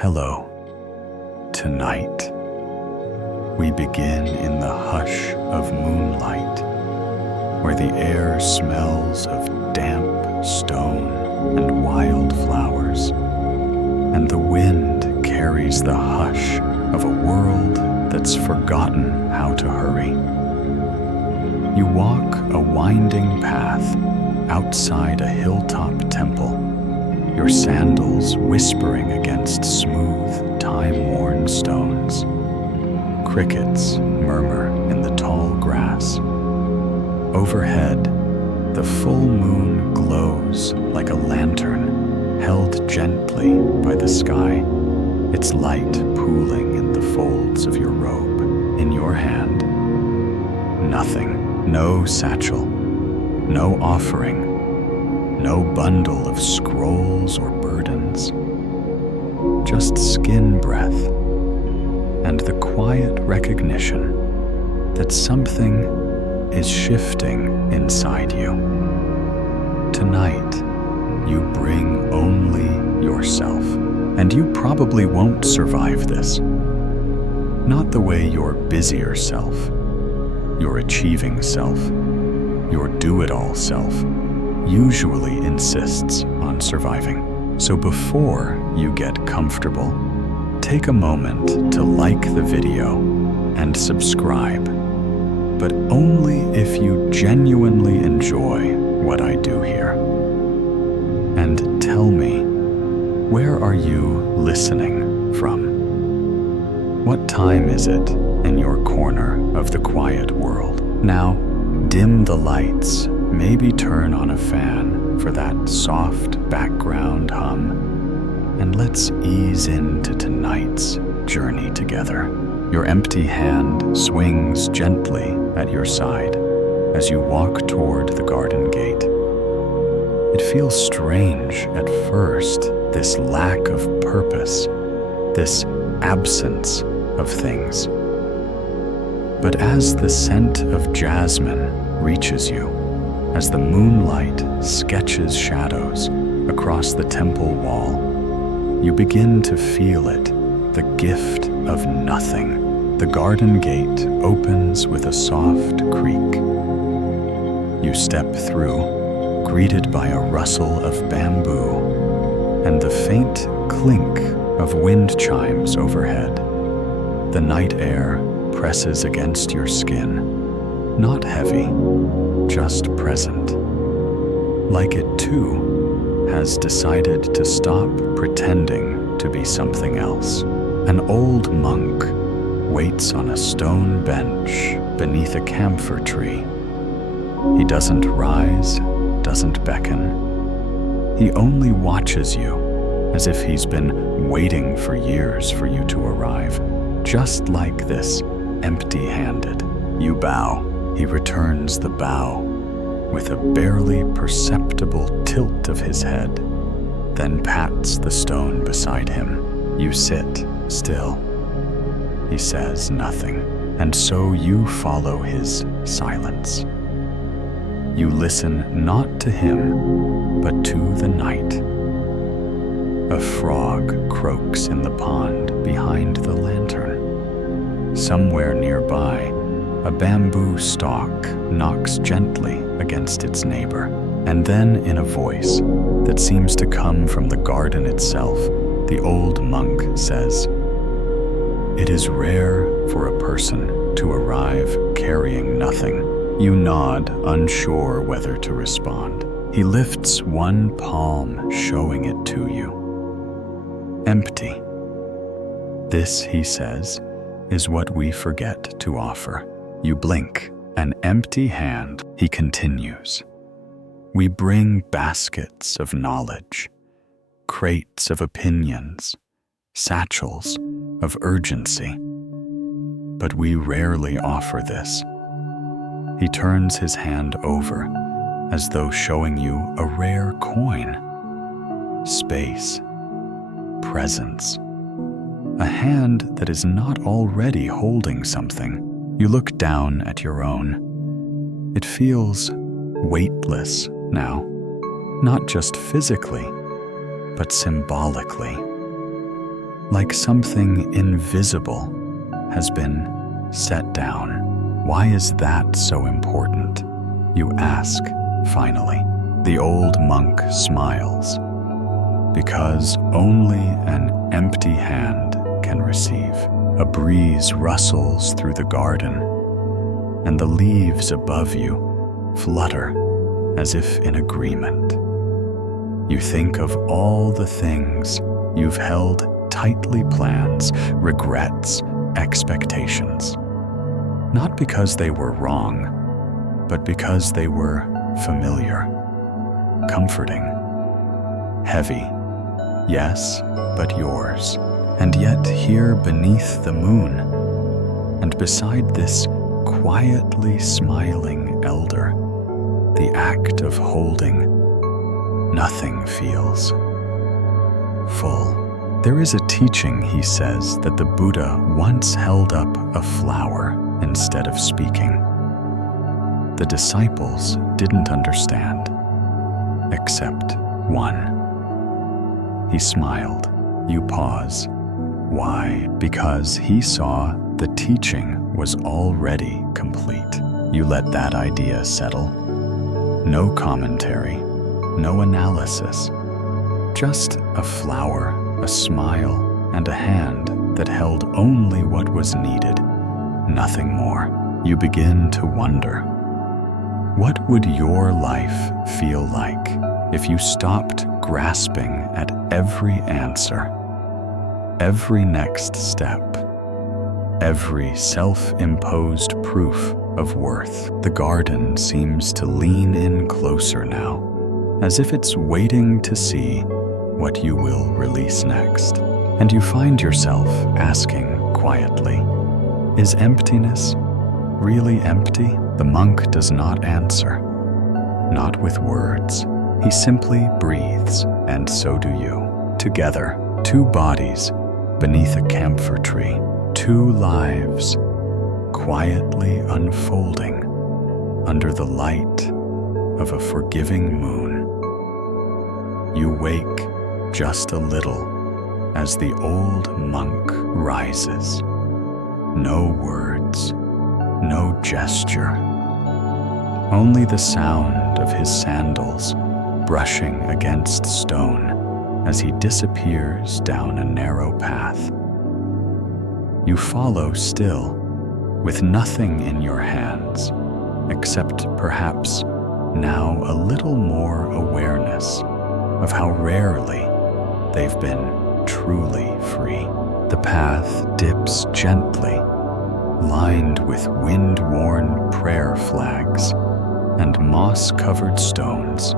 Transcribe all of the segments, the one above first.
Hello. Tonight, we begin in the hush of moonlight, where the air smells of damp stone and wild flowers, and the wind carries the hush of a world that's forgotten how to hurry. You walk a winding path outside a hilltop temple, your sandals whispering against smooth, time-worn stones. Crickets murmur in the tall grass. Overhead, the full moon glows like a lantern held gently by the sky, its light pooling in the folds of your robe. In your hand, nothing, no satchel, no offering, no bundle of scrolls or burdens, just skin breath and the quiet recognition that something is shifting inside you. Tonight, you bring only yourself, and you probably won't survive this. Not the way your busier self, your achieving self, your do-it-all self usually insists on surviving. So before you get comfortable, take a moment to like the video and subscribe, but only if you genuinely enjoy what I do here. And tell me, where are you listening from? What time is it in your corner of the quiet world? Now, dim the lights, maybe turn on a fan for that soft background hum, and let's ease into tonight's journey together. Your empty hand swings gently at your side as you walk toward the garden gate. It feels strange at first, this lack of purpose, this absence of things. But as the scent of jasmine reaches you, as the moonlight sketches shadows across the temple wall, you begin to feel it, the gift of nothing. The garden gate opens with a soft creak. You step through, greeted by a rustle of bamboo and the faint clink of wind chimes overhead. The night air presses against your skin, not heavy, just present. Like it too has decided to stop pretending to be something else. An old monk waits on a stone bench beneath a camphor tree. He doesn't rise, doesn't beckon. He only watches you as if he's been waiting for years for you to arrive. Just like this, empty-handed. You bow. He returns the bow with a barely perceptible tilt of his head, then pats the stone beside him. You sit still. He says nothing, and so you follow his silence. You listen not to him, but to the night. A frog croaks in the pond behind the lantern. Somewhere nearby, a bamboo stalk knocks gently against its neighbor, and then in a voice that seems to come from the garden itself, the old monk says, "It is rare for a person to arrive carrying nothing." You nod, unsure whether to respond. He lifts one palm, showing it to you. Empty. This, he says, is what we forget to offer. You blink, an empty hand, he continues. We bring baskets of knowledge, crates of opinions, satchels of urgency. But we rarely offer this. He turns his hand over as though showing you a rare coin. Space, presence, a hand that is not already holding something. You look down at your own. It feels weightless now, not just physically, but symbolically. like something invisible has been set down. Why is that so important? You ask, finally. The old monk smiles. Because only an empty hand can receive. A breeze rustles through the garden, and the leaves above you flutter as if in agreement. You think of all the things you've held tightly, plans, regrets, expectations. Not because they were wrong, but because they were familiar, comforting, heavy, yes, but yours. And yet here beneath the moon, and beside this quietly smiling elder, the act of holding, nothing feels full. There is a teaching, he says, that the Buddha once held up a flower instead of speaking. The disciples didn't understand, except one. He smiled. You pause. Why? Because he saw the teaching was already complete. You let that idea settle. No commentary, no analysis. Just a flower, a smile, and a hand that held only what was needed, nothing more. You begin to wonder, what would your life feel like if you stopped grasping at every answer, every next step, every self-imposed proof of worth? The garden seems to lean in closer now, as if it's waiting to see what you will release next. And you find yourself asking quietly, is emptiness really empty? The monk does not answer, not with words. He simply breathes, and so do you. Together, two bodies beneath a camphor tree, two lives quietly unfolding under the light of a forgiving moon. You wake just a little as the old monk rises. No words, no gesture, only the sound of his sandals brushing against stone as he disappears down a narrow path. You follow still, with nothing in your hands, except perhaps now a little more awareness of how rarely they've been truly free. The path dips gently, lined with wind-worn prayer flags and moss-covered stones.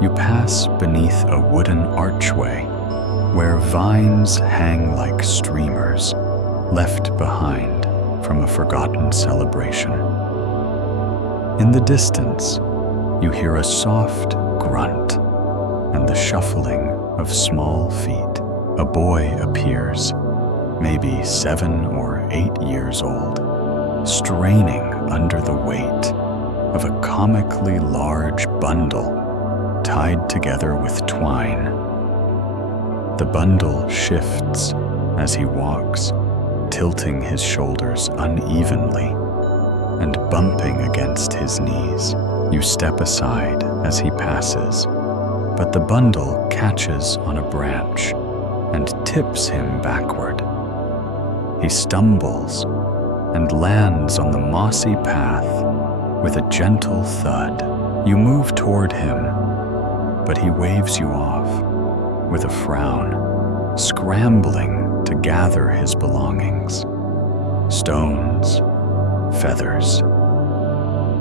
You pass beneath a wooden archway where vines hang like streamers left behind from a forgotten celebration. In the distance, you hear a soft grunt and the shuffling of small feet. A boy appears, maybe 7 or 8 years old, straining under the weight of a comically large bundle tied together with twine. The bundle shifts as he walks, tilting his shoulders unevenly and bumping against his knees. You step aside as he passes, but the bundle catches on a branch and tips him backward. He stumbles and lands on the mossy path with a gentle thud. You move toward him, but he waves you off with a frown, scrambling to gather his belongings. Stones, feathers,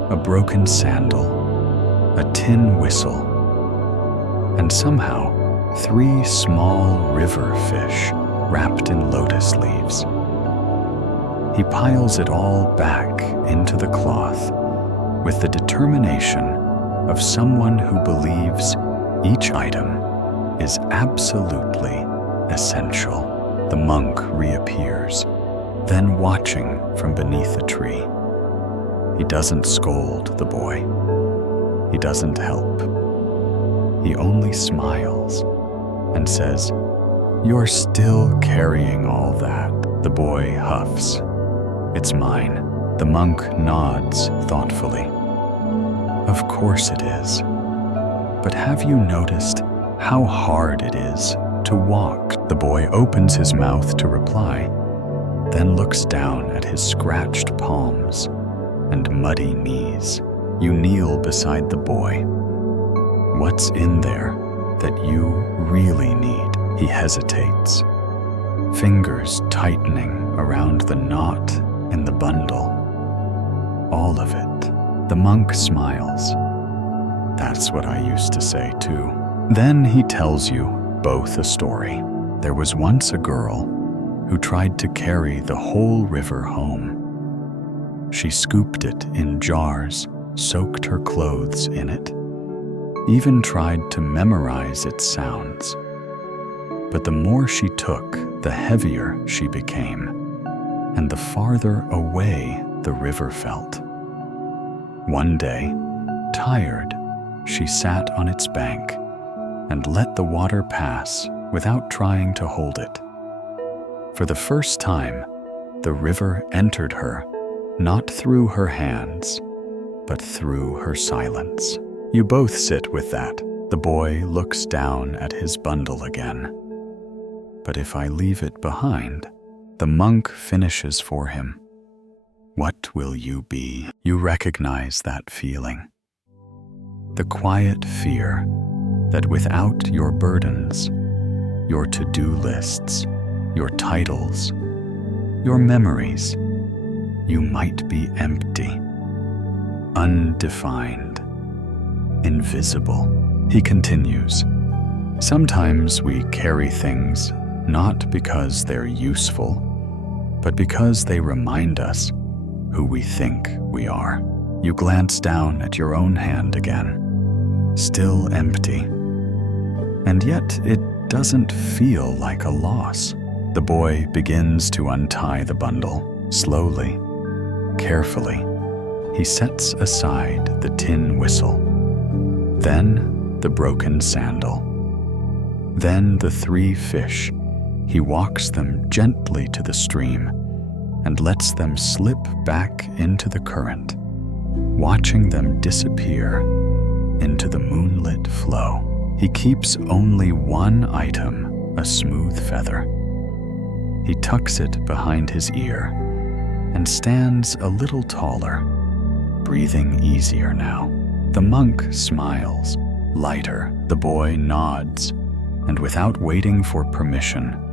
a broken sandal, a tin whistle, and somehow 3 small river fish wrapped in lotus leaves. He piles it all back into the cloth with the determination of someone who believes each item is absolutely essential. The monk reappears, then watching from beneath a tree. He doesn't scold the boy. He doesn't help. He only smiles and says, You're still carrying all that, the boy huffs. It's mine. The monk nods thoughtfully. Of course it is. But have you noticed how hard it is to walk? The boy opens his mouth to reply, then looks down at his scratched palms and muddy knees. You kneel beside the boy. What's in there that you really need? He hesitates, fingers tightening around the knot in the bundle. All of it. The monk smiles. That's what I used to say too. Then he tells you both a story. There was once a girl who tried to carry the whole river home. She scooped it in jars, soaked her clothes in it, even tried to memorize its sounds. But the more she took, the heavier she became, and the farther away the river felt. One day, tired, she sat on its bank and let the water pass without trying to hold it. For the first time, the river entered her, not through her hands, but through her silence. You both sit with that. The boy looks down at his bundle again. But if I leave it behind, the monk finishes for him. What will you be? You recognize that feeling. The quiet fear that without your burdens, your to-do lists, your titles, your memories, you might be empty, undefined, invisible. He continues, sometimes we carry things not because they're useful, but because they remind us who we think we are. You glance down at your own hand again, still empty, and yet it doesn't feel like a loss. The boy begins to untie the bundle, slowly, carefully. He sets aside the tin whistle, then the broken sandal, then the 3 fish. He walks them gently to the stream and lets them slip back into the current, watching them disappear into the moonlit flow. He keeps only one item, a smooth feather. He tucks it behind his ear and stands a little taller, breathing easier now. The monk smiles, lighter. The boy nods, and without waiting for permission,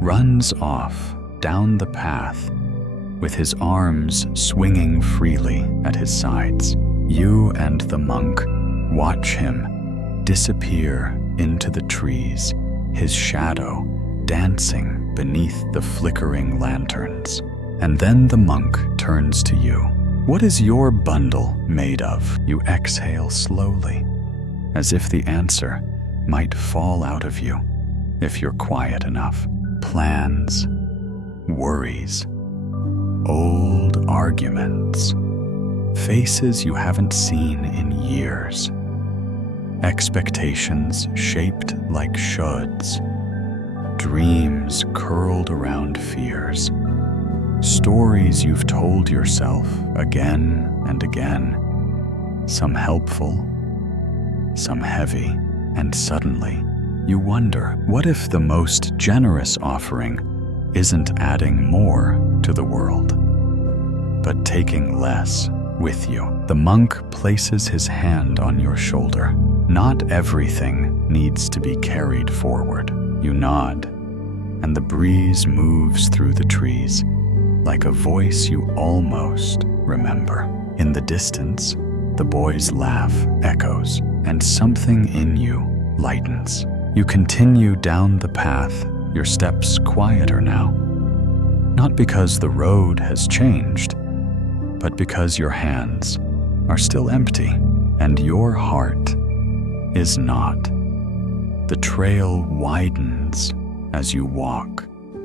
runs off down the path with his arms swinging freely at his sides. You and the monk watch him disappear into the trees, his shadow dancing beneath the flickering lanterns. And then the monk turns to you. What is your bundle made of? You exhale slowly, as if the answer might fall out of you if you're quiet enough. Plans, worries, old arguments, faces you haven't seen in years, expectations shaped like shoulds, dreams curled around fears, stories you've told yourself again and again, some helpful, some heavy, and suddenly you wonder, what if the most generous offering isn't adding more to the world, but taking less with you? The monk places his hand on your shoulder. Not everything needs to be carried forward. You nod, and the breeze moves through the trees like a voice you almost remember. In the distance, the boy's laugh echoes, and something in you lightens. You continue down the path, your steps quieter now. Not because the road has changed, but because your hands are still empty and your heart is not. The trail widens as you walk,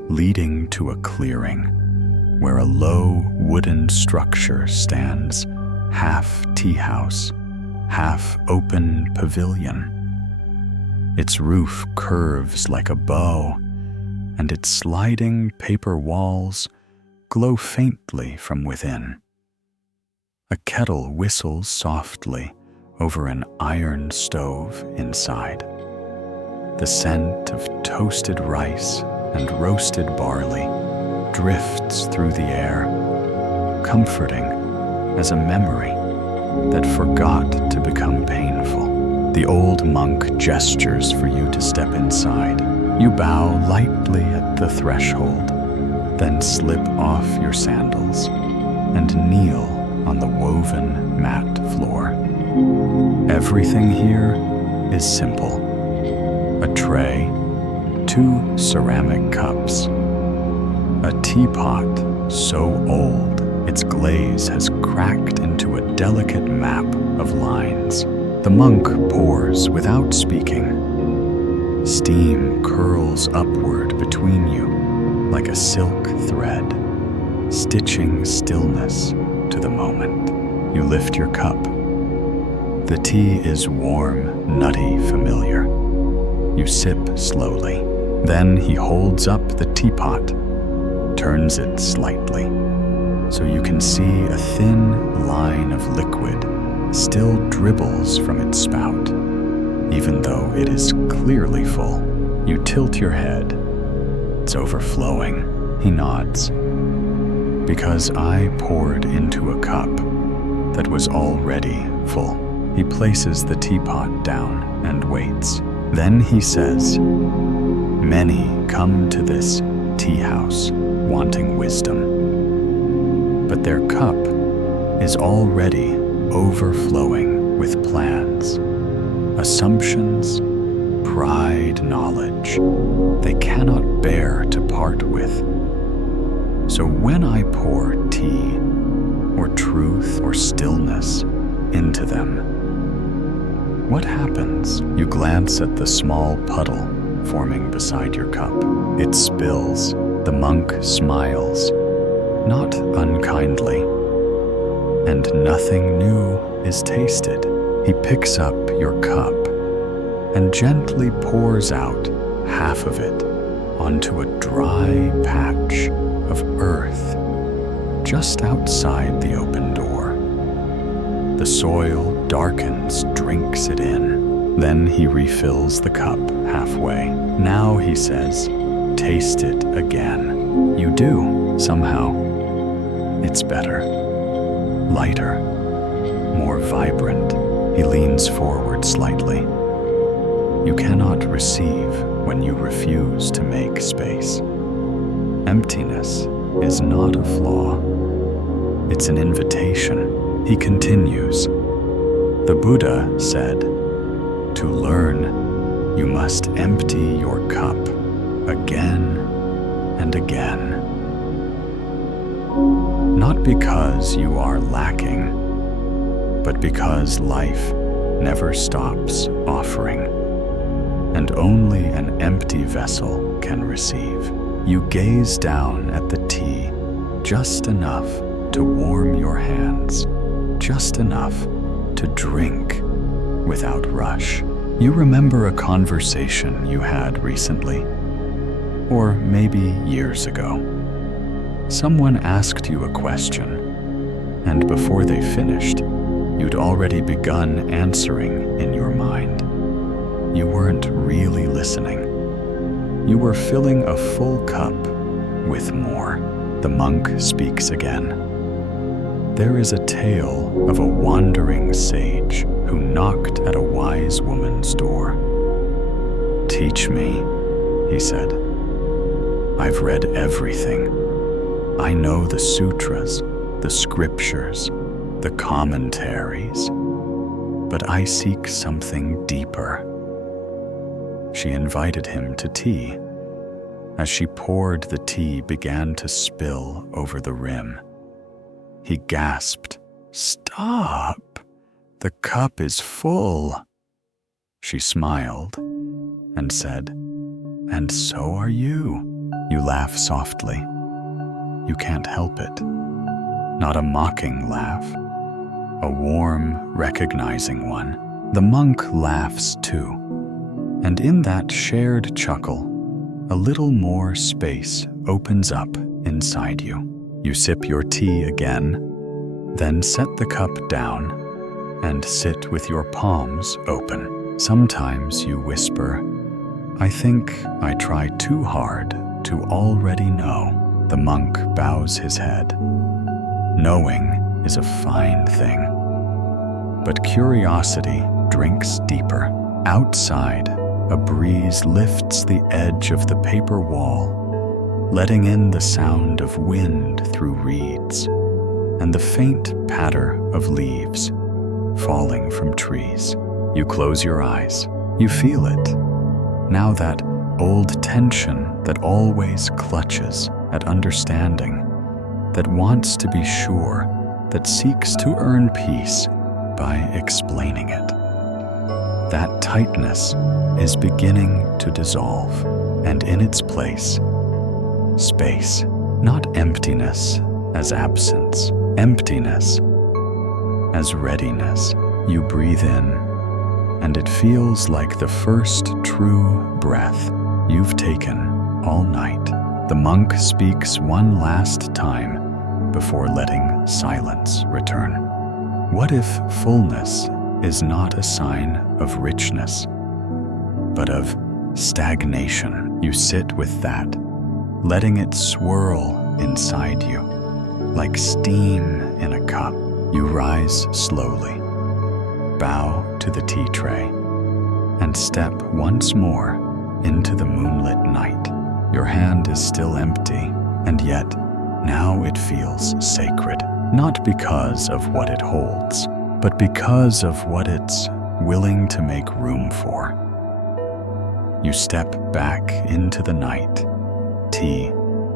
leading to a clearing where a low wooden structure stands, half tea house, half open pavilion. Its roof curves like a bow, and its sliding paper walls glow faintly from within. A kettle whistles softly over an iron stove inside. The scent of toasted rice and roasted barley drifts through the air, comforting as a memory that forgot to become painful. The old monk gestures for you to step inside. You bow lightly at the threshold, then slip off your sandals and kneel on the woven mat floor. Everything here is simple. A tray, 2 ceramic cups, a teapot so old its glaze has cracked into a delicate map of lines. The monk pours without speaking. Steam curls upward between you like a silk thread, stitching stillness to the moment. You lift your cup. The tea is warm, nutty, familiar. You sip slowly. Then he holds up the teapot, turns it slightly, so you can see a thin line of liquid still dribbles from its spout, even though it is clearly full. You tilt your head. It's overflowing. He nods. Because I poured into a cup that was already full. He places the teapot down and waits. Then he says, "Many come to this tea house wanting wisdom, but their cup is already overflowing with plans, assumptions, pride, knowledge they cannot bear to part with. So when I pour tea, or truth, or stillness into them, what happens?" You glance at the small puddle forming beside your cup. It spills. The monk smiles, not unkindly, and nothing new is tasted. He picks up your cup and gently pours out half of it onto a dry patch of earth just outside the open door. The soil darkens, drinks it in. Then he refills the cup halfway. Now he says, "Taste it again." You do, somehow. It's better, lighter, more vibrant. He leans forward slightly. You cannot receive when you refuse to make space. Emptiness is not a flaw. It's an invitation. He continues. The Buddha said, "To learn, you must empty your cup again and again." Not because you are lacking, but because life never stops offering, and only an empty vessel can receive. You gaze down at the tea, just enough to warm your hands, just enough to drink without rush. You remember a conversation you had recently, or maybe years ago. Someone asked you a question, and before they finished, you'd already begun answering in your mind. You weren't really listening. You were filling a full cup with more. The monk speaks again. There is a tale of a wandering sage who knocked at a wise woman's door. "Teach me," he said. "I've read everything. I know the sutras, the scriptures, the commentaries, but I seek something deeper." She invited him to tea. As she poured, the tea began to spill over the rim. He gasped, "Stop! The cup is full." She smiled and said, "And so are you." You laugh softly. You can't help it. Not a mocking laugh, a warm, recognizing one. The monk laughs too, and in that shared chuckle, a little more space opens up inside you. You sip your tea again, then set the cup down and sit with your palms open. Sometimes you whisper, "I think I try too hard to already know." The monk bows his head. Knowing is a fine thing, but curiosity drinks deeper. Outside, a breeze lifts the edge of the paper wall, letting in the sound of wind through reeds and the faint patter of leaves falling from trees. You close your eyes. You feel it. Now that old tension that always clutches at understanding, that wants to be sure, that seeks to earn peace by explaining it. That tightness is beginning to dissolve, and in its place, space, not emptiness as absence, emptiness as readiness. You breathe in, and it feels like the first true breath you've taken all night. The monk speaks one last time before letting silence return. What if fullness is not a sign of richness, but of stagnation? You sit with that, letting it swirl inside you, like steam in a cup. You rise slowly, bow to the tea tray, and step once more into the moonlit night. Your hand is still empty, and yet now it feels sacred, not because of what it holds, but because of what it's willing to make room for. You step back into the night, tea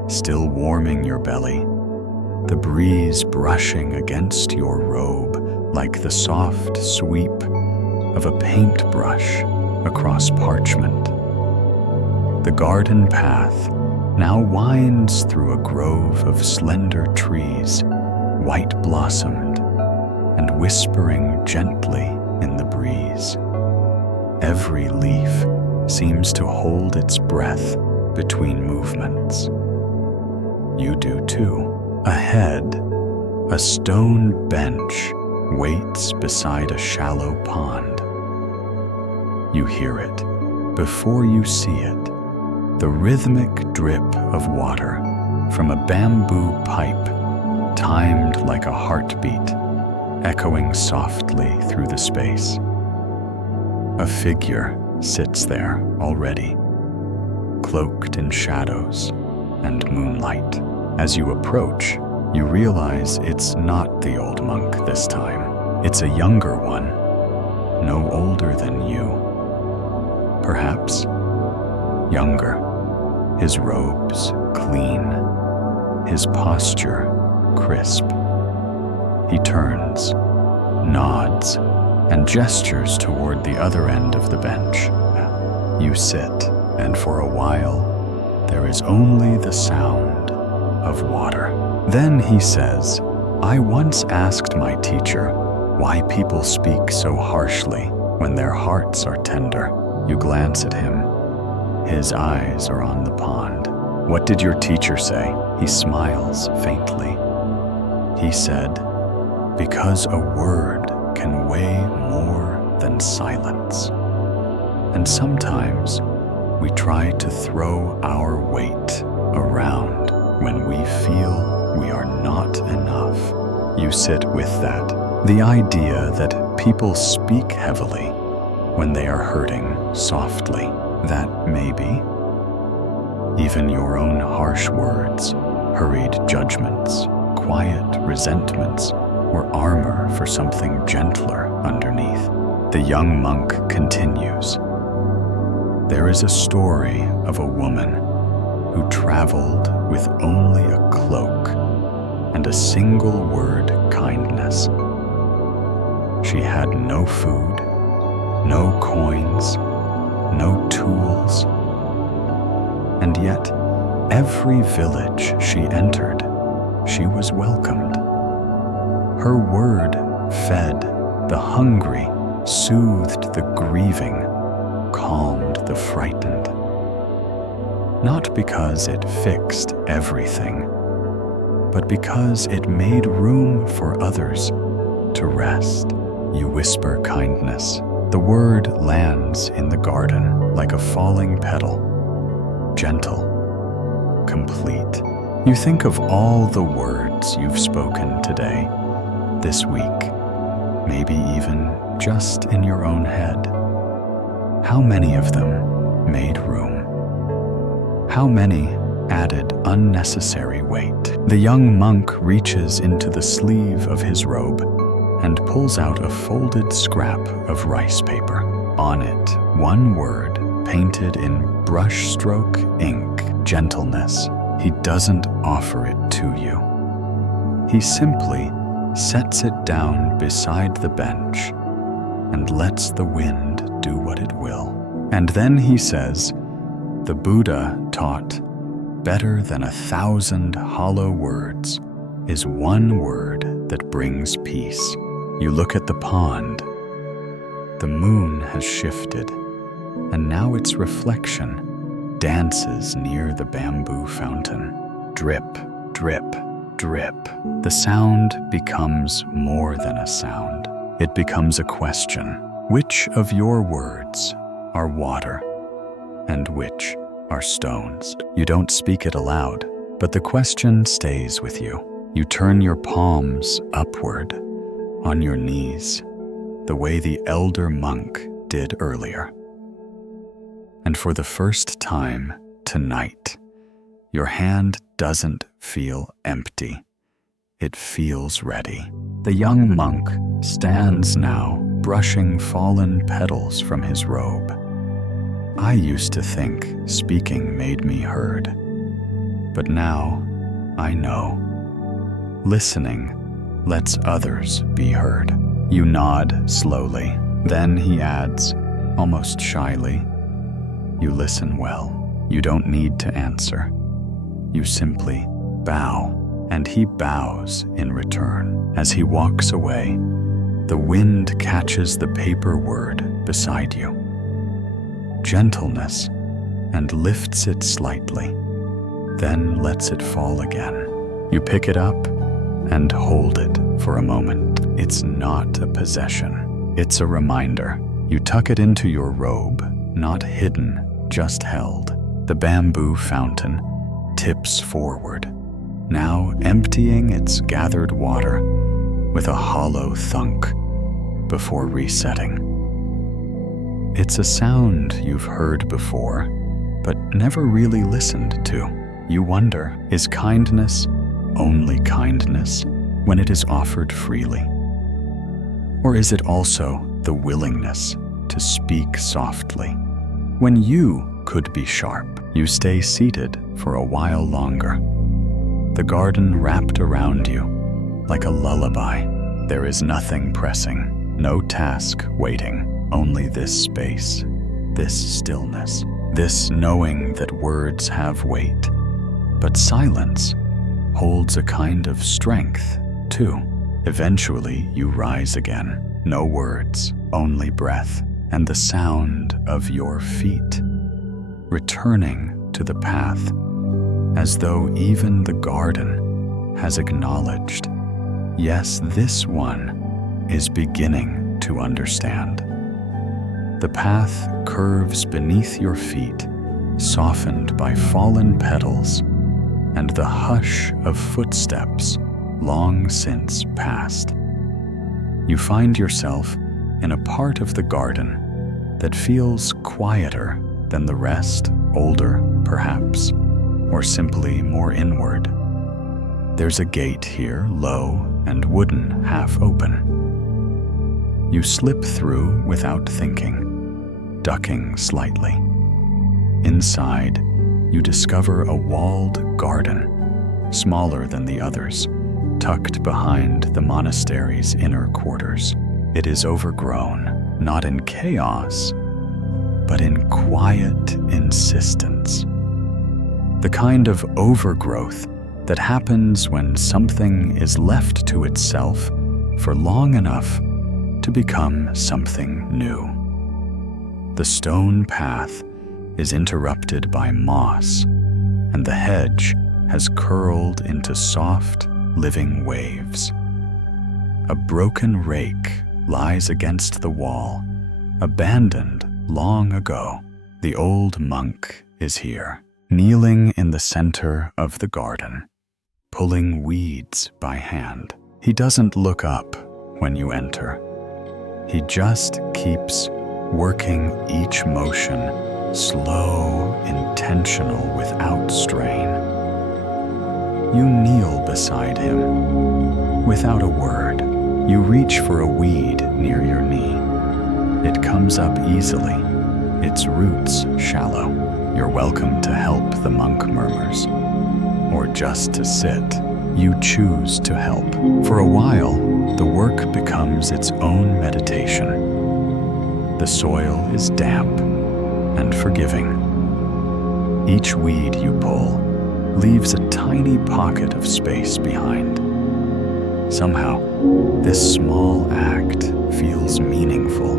still warming your belly, the breeze brushing against your robe like the soft sweep of a paintbrush across parchment. The garden path now winds through a grove of slender trees, white-blossomed and whispering gently in the breeze. Every leaf seems to hold its breath between movements. You do too. Ahead, a stone bench waits beside a shallow pond. You hear it before you see it, the rhythmic drip of water from a bamboo pipe, timed like a heartbeat, echoing softly through the space. A figure sits there already, cloaked in shadows and moonlight. As you approach, you realize it's not the old monk this time. It's a younger one, no older than you. Perhaps younger, his robes clean, his posture crisp. He turns, nods, and gestures toward the other end of the bench. You sit, and for a while, there is only the sound of water. Then he says, "I once asked my teacher why people speak so harshly when their hearts are tender." You glance at him. His eyes are on the pond. "What did your teacher say?" He smiles faintly. He said, "Because a word can weigh more than silence. And sometimes we try to throw our weight around when we feel we are not enough." You sit with that, the idea that people speak heavily when they are hurting softly, that maybe even your own harsh words, hurried judgments, quiet resentments, were armor for something gentler underneath. The young monk continues. There is a story of a woman who traveled with only a cloak and a single word kindness. She had no food, no coins, no tools, and yet every village she entered, she was welcomed. Her word fed the hungry, soothed the grieving, calmed the frightened. not because it fixed everything, but because it made room for others to rest. You whisper kindness. The word lands in the garden like a falling petal, gentle, complete. You think of all the words you've spoken today, this week, maybe even just in your own head. How many of them made room? How many added unnecessary weight? The young monk reaches into the sleeve of his robe and pulls out a folded scrap of rice paper. On it, one word painted in brushstroke ink: gentleness. He doesn't offer it to you. He simply sets it down beside the bench and lets the wind do what it will. And then he says, "The Buddha taught, better than 1,000 hollow words is one word that brings peace." You look at the pond. The moon has shifted, and now its reflection dances near the bamboo fountain. Drip, drip, drip. The sound becomes more than a sound. It becomes a question. Which of your words are water, and which are stones? You don't speak it aloud, but the question stays with you. You turn your palms upward, on your knees, the way the elder monk did earlier. And for the first time tonight, your hand doesn't feel empty. It feels ready. The young monk stands now, brushing fallen petals from his robe. I used to think speaking made me heard, but now I know. Listening lets others be heard. You nod slowly. Then he adds, almost shyly, "You listen well. You don't need to answer. You simply bow." And he bows in return. As he walks away, the wind catches the paper word beside you. Gentleness, and lifts it slightly, then lets it fall again. You pick it up and hold it for a moment. It's not a possession. It's a reminder. You tuck it into your robe, not hidden, just held. The bamboo fountain tips forward, now emptying its gathered water with a hollow thunk before resetting. It's a sound you've heard before, but never really listened to. You wonder, is kindness only kindness when it is offered freely? Or is it also the willingness to speak softly? When you could be sharp, you stay seated for a while longer. The garden wrapped around you like a lullaby. There is nothing pressing, no task waiting, only this space, this stillness, this knowing that words have weight. But silence holds a kind of strength, too. Eventually, you rise again. No words, only breath, and the sound of your feet, returning to the path, as though even the garden has acknowledged, yes, this one is beginning to understand. The path curves beneath your feet, softened by fallen petals, and the hush of footsteps long since past. You find yourself in a part of the garden that feels quieter than the rest, older, perhaps, or simply more inward. There's a gate here, low and wooden, half open. You slip through without thinking, ducking slightly. Inside, you discover a walled garden, smaller than the others, tucked behind the monastery's inner quarters. It is overgrown, not in chaos, but in quiet insistence. The kind of overgrowth that happens when something is left to itself for long enough to become something new. The stone path is interrupted by moss, and the hedge has curled into soft, living waves. A broken rake lies against the wall, abandoned long ago. The old monk is here, kneeling in the center of the garden, pulling weeds by hand. He doesn't look up when you enter. He just keeps working each motion, slow, intentional, without strain. You kneel beside him. Without a word, you reach for a weed near your knee. It comes up easily, its roots shallow. You're welcome to help, the monk murmurs. Or just to sit. You choose to help. For a while, the work becomes its own meditation. The soil is damp and forgiving. Each weed you pull leaves a tiny pocket of space behind. Somehow, this small act feels meaningful,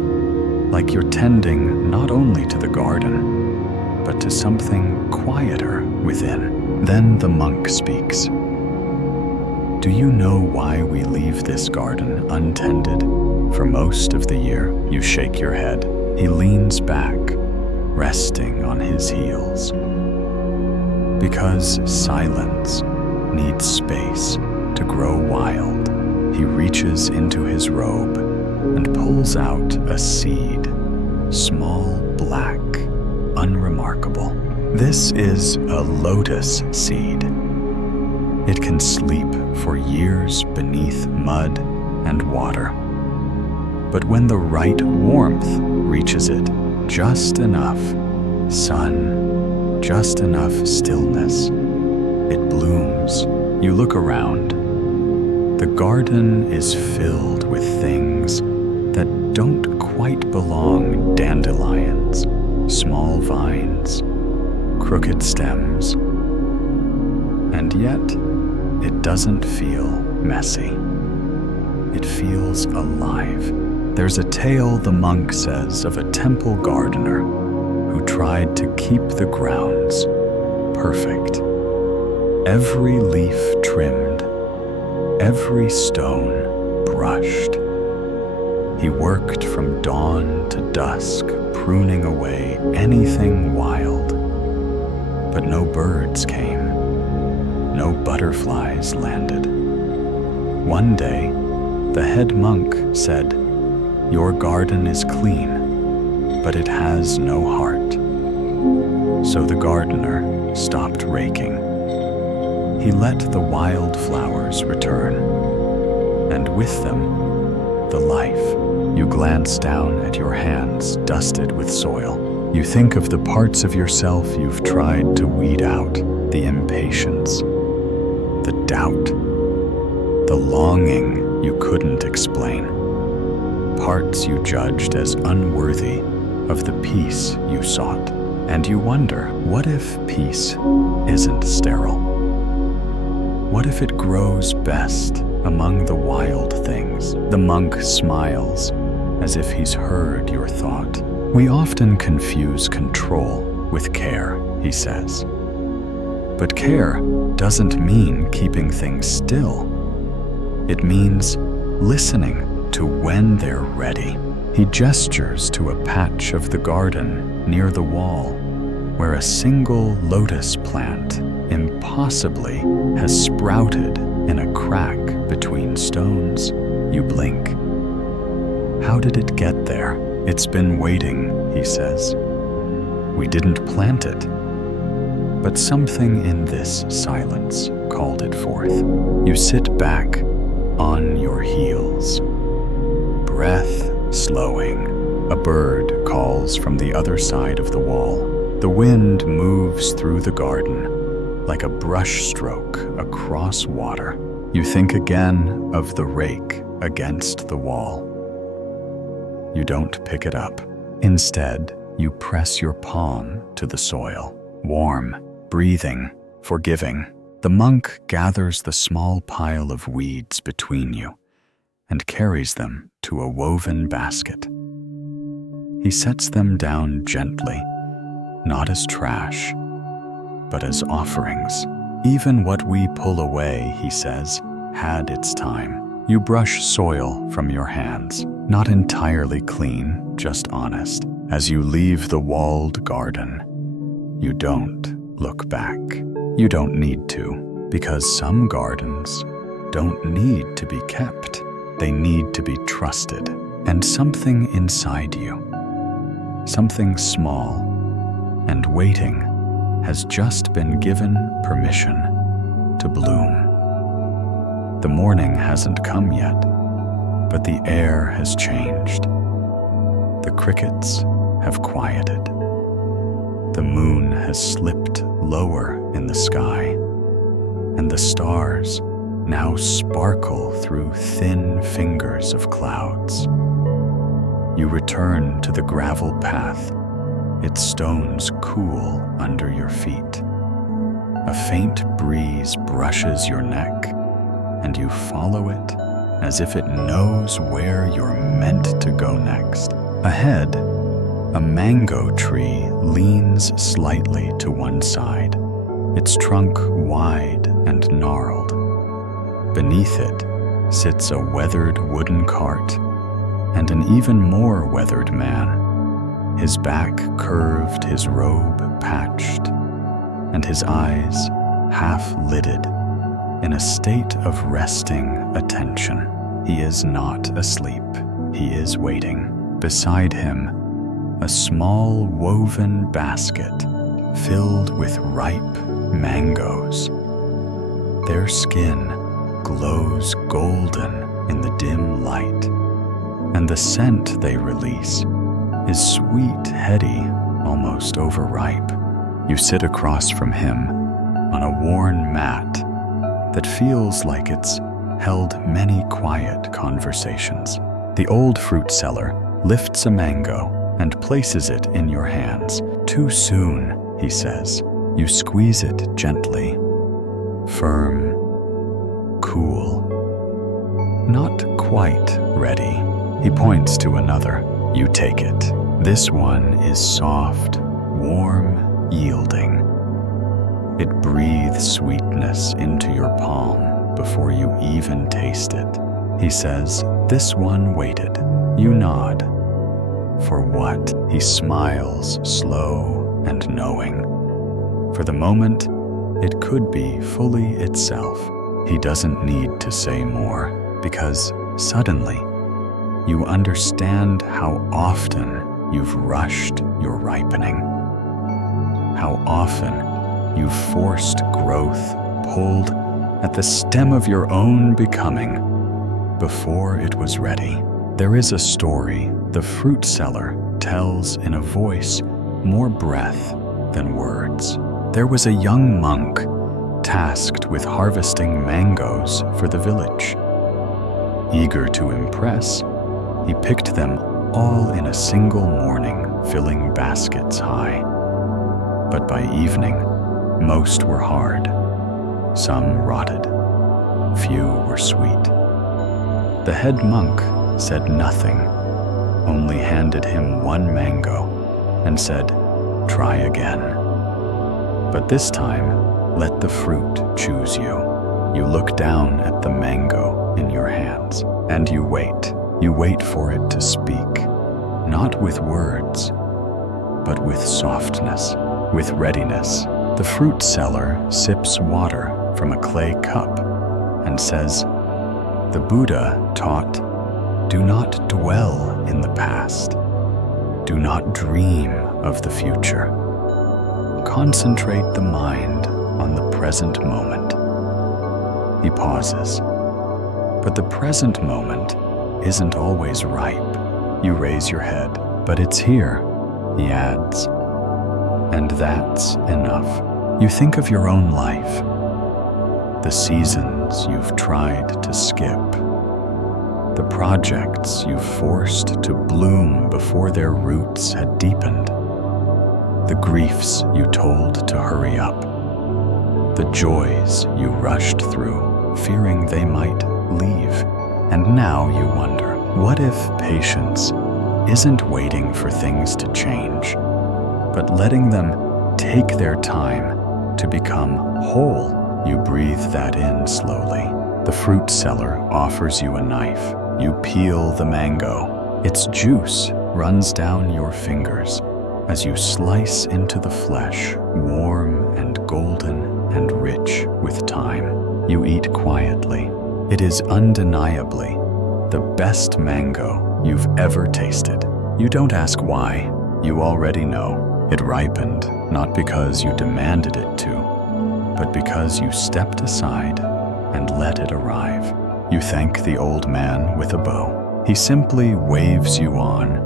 like you're tending not only to the garden, but to something quieter within. Then the monk speaks. Do you know why we leave this garden untended for most of the year? You shake your head. He leans back, resting on his heels. Because silence needs space to grow wild. He reaches into his robe and pulls out a seed, small, black, unremarkable. This is a lotus seed. It can sleep for years beneath mud and water. But when the right warmth reaches it, just enough sun, just enough stillness, it blooms. You look around. The garden is filled with things that don't quite belong: dandelions, small vines, crooked stems. And yet, it doesn't feel messy. It feels alive. There's a tale, the monk says, of a temple gardener who tried to keep the grounds perfect. Every leaf trimmed, every stone brushed. He worked from dawn to dusk, pruning away anything wild. But no birds came. No butterflies landed. One day, the head monk said, "Your garden is clean, but it has no heart." So the gardener stopped raking. He let the wild flowers return, and with them, the life. You glance down at your hands dusted with soil. You think of the parts of yourself you've tried to weed out, the impatience, the doubt, the longing you couldn't explain, parts you judged as unworthy of the peace you sought. And you wonder, what if peace isn't sterile? What if it grows best among the wild things? The monk smiles, as if he's heard your thought. We often confuse control with care, he says. But care doesn't mean keeping things still. It means listening to when they're ready. He gestures to a patch of the garden near the wall, where a single lotus plant impossibly has sprouted in a crack between stones. You blink. How did it get there? It's been waiting, he says. We didn't plant it. But something in this silence called it forth. You sit back on your heels, breath slowing. A bird calls from the other side of the wall. The wind moves through the garden like a brush stroke across water. You think again of the rake against the wall. You don't pick it up. Instead, you press your palm to the soil, warm, breathing, forgiving. The monk gathers the small pile of weeds between you and carries them to a woven basket. He sets them down gently, not as trash, but as offerings. Even what we pull away, he says, had its time. You brush soil from your hands, not entirely clean, just honest. As you leave the walled garden, you don't look back. You don't need to, because some gardens don't need to be kept. They need to be trusted. And something inside you, something small and waiting, has just been given permission to bloom. The morning hasn't come yet, but the air has changed. The crickets have quieted. The moon has slipped lower in the sky, and the stars now sparkle through thin fingers of clouds. You return to the gravel path, its stones cool under your feet. A faint breeze brushes your neck, and you follow it as if it knows where you're meant to go next. Ahead, a mango tree leans slightly to one side, its trunk wide and gnarled. Beneath it sits a weathered wooden cart and an even more weathered man, his back curved, his robe patched, and his eyes half-lidded in a state of resting attention. He is not asleep. He is waiting. Beside him, a small woven basket filled with ripe mangoes. Their skin glows golden in the dim light, and the scent they release is sweet, heady, almost overripe. You sit across from him on a worn mat that feels like it's held many quiet conversations. The old fruit seller lifts a mango and places it in your hands. Too soon, he says. You squeeze it gently, firm, cool. Not quite ready. He points to another. You take it. This one is soft, warm, yielding. It breathes sweetness into your palm before you even taste it. He says, this one waited. You nod. For what? He smiles, slow and knowing. For the moment, it could be fully itself. He doesn't need to say more, because suddenly, you understand how often you've rushed your ripening. How often you've forced growth, pulled at the stem of your own becoming before it was ready. There is a story the fruit seller tells in a voice more breath than words. There was a young monk tasked with harvesting mangoes for the village. Eager to impress, he picked them all in a single morning, filling baskets high. But by evening, most were hard. Some rotted. Few were sweet. The head monk said nothing, only handed him one mango and said, "Try again. But this time, let the fruit choose you." You look down at the mango in your hands, and you wait. You wait for it to speak, not with words, but with softness, with readiness. The fruit seller sips water from a clay cup and says, "The Buddha taught, do not dwell in the past. Do not dream of the future. Concentrate the mind on the present moment." He pauses. But the present moment isn't always ripe. You raise your head. "But it's here," he adds. "And that's enough." You think of your own life, the seasons you've tried to skip, the projects you've forced to bloom before their roots had deepened, the griefs you told to hurry up, the joys you rushed through, fearing they might leave. And now you wonder, what if patience isn't waiting for things to change, but letting them take their time to become whole. You breathe that in slowly. The fruit seller offers you a knife. You peel the mango. Its juice runs down your fingers as you slice into the flesh, warm and golden and rich with time. You eat quietly. It is undeniably the best mango you've ever tasted. You don't ask why. You already know. It ripened not because you demanded it to, but because you stepped aside and let it arrive. You thank the old man with a bow. He simply waves you on,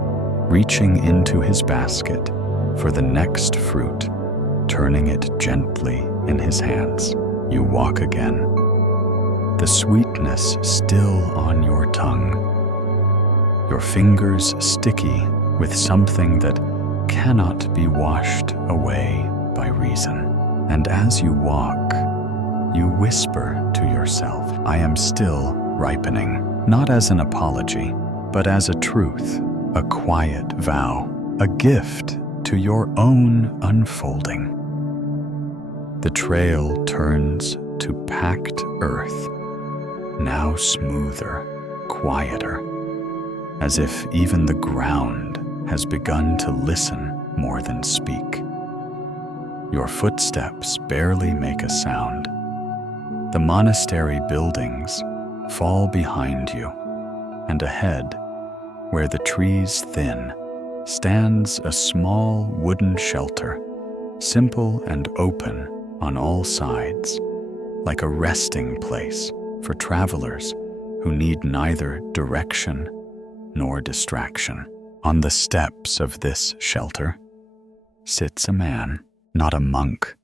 reaching into his basket for the next fruit, turning it gently in his hands. You walk again, the sweetness still on your tongue, your fingers sticky with something that cannot be washed away by reason. And as you walk, you whisper to yourself, I am still ripening, not as an apology, but as a truth, a quiet vow, a gift to your own unfolding. The trail turns to packed earth, now smoother, quieter, as if even the ground has begun to listen more than speak. Your footsteps barely make a sound. The monastery buildings fall behind you, and ahead, where the trees thin, stands a small wooden shelter, simple and open on all sides, like a resting place for travelers who need neither direction nor distraction. On the steps of this shelter sits a man, not a monk.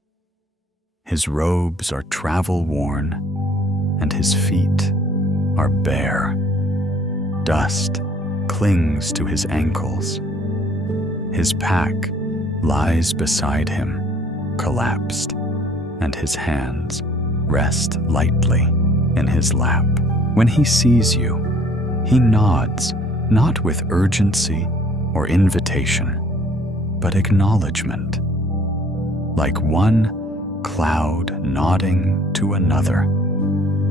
His robes are travel-worn, and his feet are bare. Dust clings to his ankles. His pack lies beside him, collapsed, and his hands rest lightly in his lap. When he sees you, he nods, not with urgency or invitation, but acknowledgement, like one cloud nodding to another,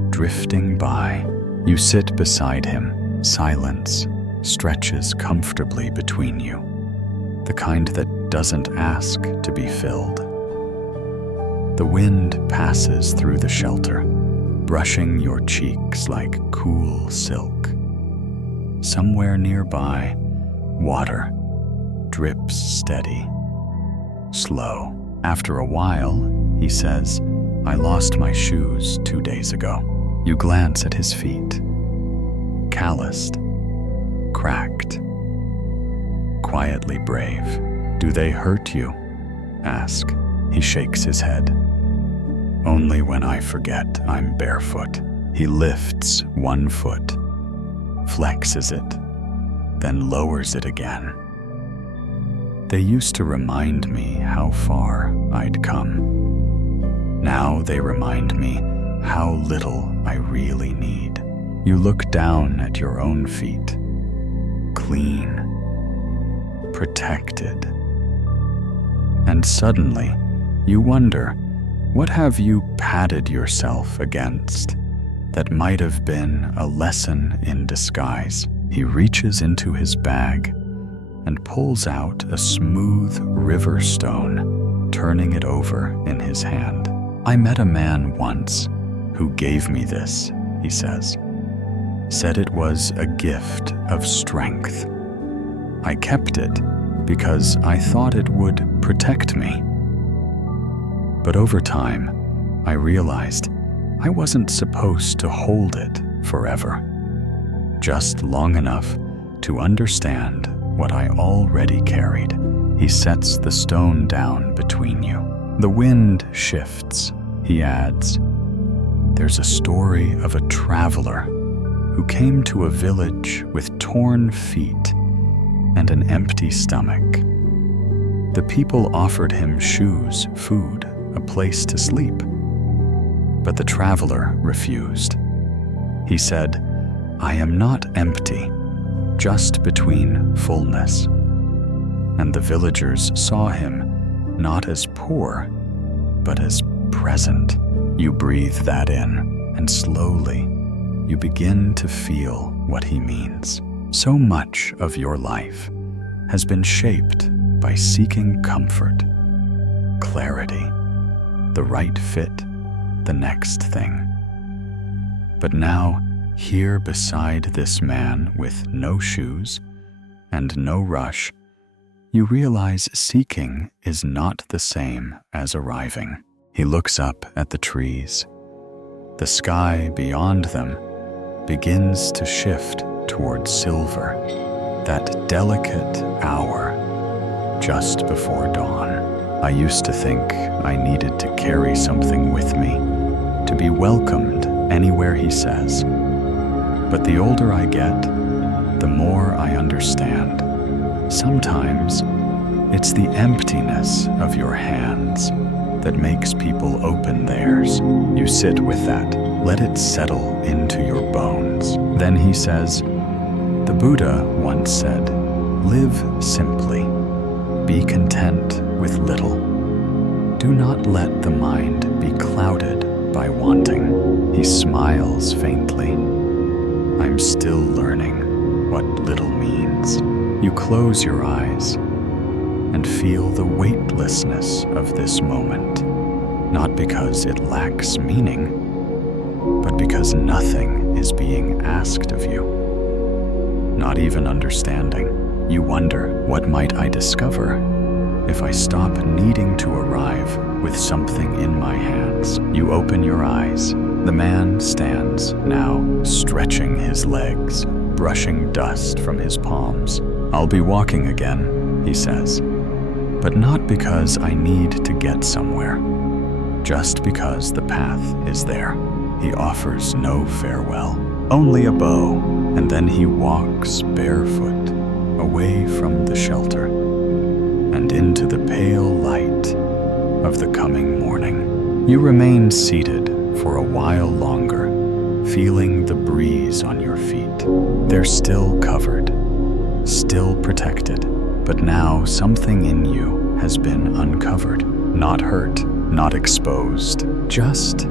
drifting by. You sit beside him. Silence stretches comfortably between you, the kind that doesn't ask to be filled. The wind passes through the shelter, brushing your cheeks like cool silk. Somewhere nearby, water drips steady, slow. After a while, he says, I lost my shoes 2 days ago. You glance at his feet, calloused, cracked, quietly brave. Do they hurt you? Ask. He shakes his head. Only when I forget I'm barefoot. He lifts one foot, flexes it, then lowers it again. They used to remind me how far I'd come. Now they remind me how little I really need. You look down at your own feet, clean, protected. And suddenly, you wonder, what have you padded yourself against that might have been a lesson in disguise? He reaches into his bag and pulls out a smooth river stone, turning it over in his hand. I met a man once who gave me this, he says. Said it was a gift of strength. I kept it because I thought it would protect me. But over time, I realized I wasn't supposed to hold it forever, just long enough to understand what I already carried. He sets the stone down between you. The wind shifts, he adds. There's a story of a traveler who came to a village with torn feet and an empty stomach. The people offered him shoes, food, a place to sleep. But the traveler refused. He said, I am not empty, just between fullness. and the villagers saw him not as poor, but as present. You breathe that in, and slowly you begin to feel what he means. So much of your life has been shaped by seeking comfort, clarity, the right fit, the next thing. But now, here beside this man with no shoes and no rush, you realize seeking is not the same as arriving. He looks up at the trees. The sky beyond them begins to shift toward silver, that delicate hour just before dawn. I used to think I needed to carry something with me, to be welcomed anywhere he says. But the older I get, the more I understand. Sometimes it's the emptiness of your hands that makes people open theirs. You sit with that, let it settle into your bones. Then he says, the Buddha once said, live simply, be content with little. Do not let the mind be clouded by wanting. He smiles faintly. I'm still learning what little means. You close your eyes and feel the weightlessness of this moment, not because it lacks meaning, but because nothing is being asked of you. Not even understanding. You wonder, what might I discover if I stop needing to arrive with something in my hands? You open your eyes. The man stands now, stretching his legs, brushing dust from his palms. I'll be walking again, he says, but not because I need to get somewhere, just because the path is there. He offers no farewell, only a bow, and then he walks barefoot away from the shelter and into the pale light of the coming morning. You remain seated for a while longer, feeling the breeze on your feet. They're still covered, still protected, but now something in you has been uncovered, not hurt, not exposed, just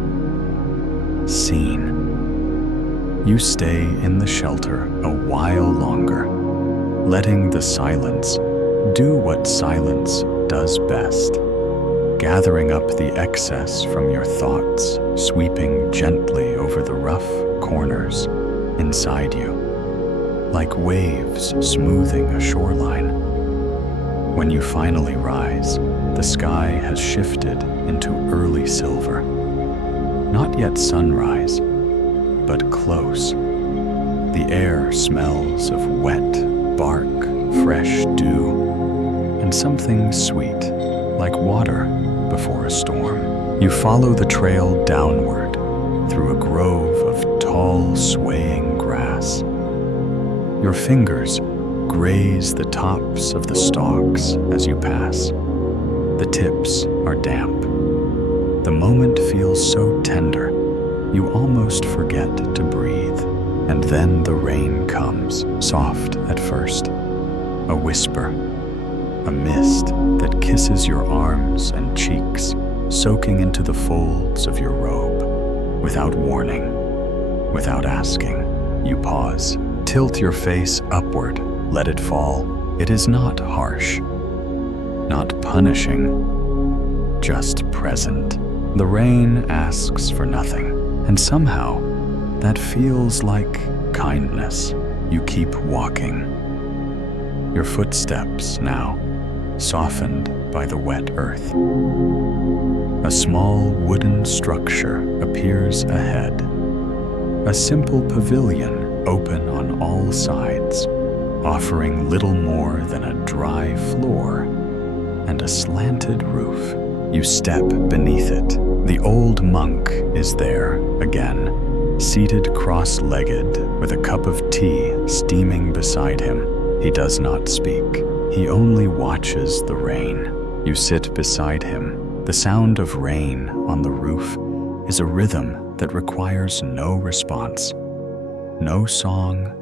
seen. You stay in the shelter a while longer, letting the silence do what silence does best, gathering up the excess from your thoughts, sweeping gently over the rough corners inside you, like waves smoothing a shoreline. When you finally rise, the sky has shifted into early silver. Not yet sunrise, but close. The air smells of wet bark, fresh dew, and something sweet, like water before a storm. You follow the trail downward through a grove of tall, swaying grass. Your fingers graze the tops of the stalks as you pass. The tips are damp. The moment feels so tender, you almost forget to breathe. And then the rain comes, soft at first, a whisper, a mist that kisses your arms and cheeks, soaking into the folds of your robe. Without warning, without asking, you pause. Tilt your face upward, let it fall. It is not harsh, not punishing, just present. The rain asks for nothing, and somehow that feels like kindness. You keep walking. Your footsteps now softened by the wet earth. A small wooden structure appears ahead, a simple pavilion open on all sides, offering little more than a dry floor and a slanted roof. You step beneath it. The old monk is there again, seated cross-legged with a cup of tea steaming beside him. He does not speak. He only watches the rain. You sit beside him. The sound of rain on the roof is a rhythm that requires no response, no song,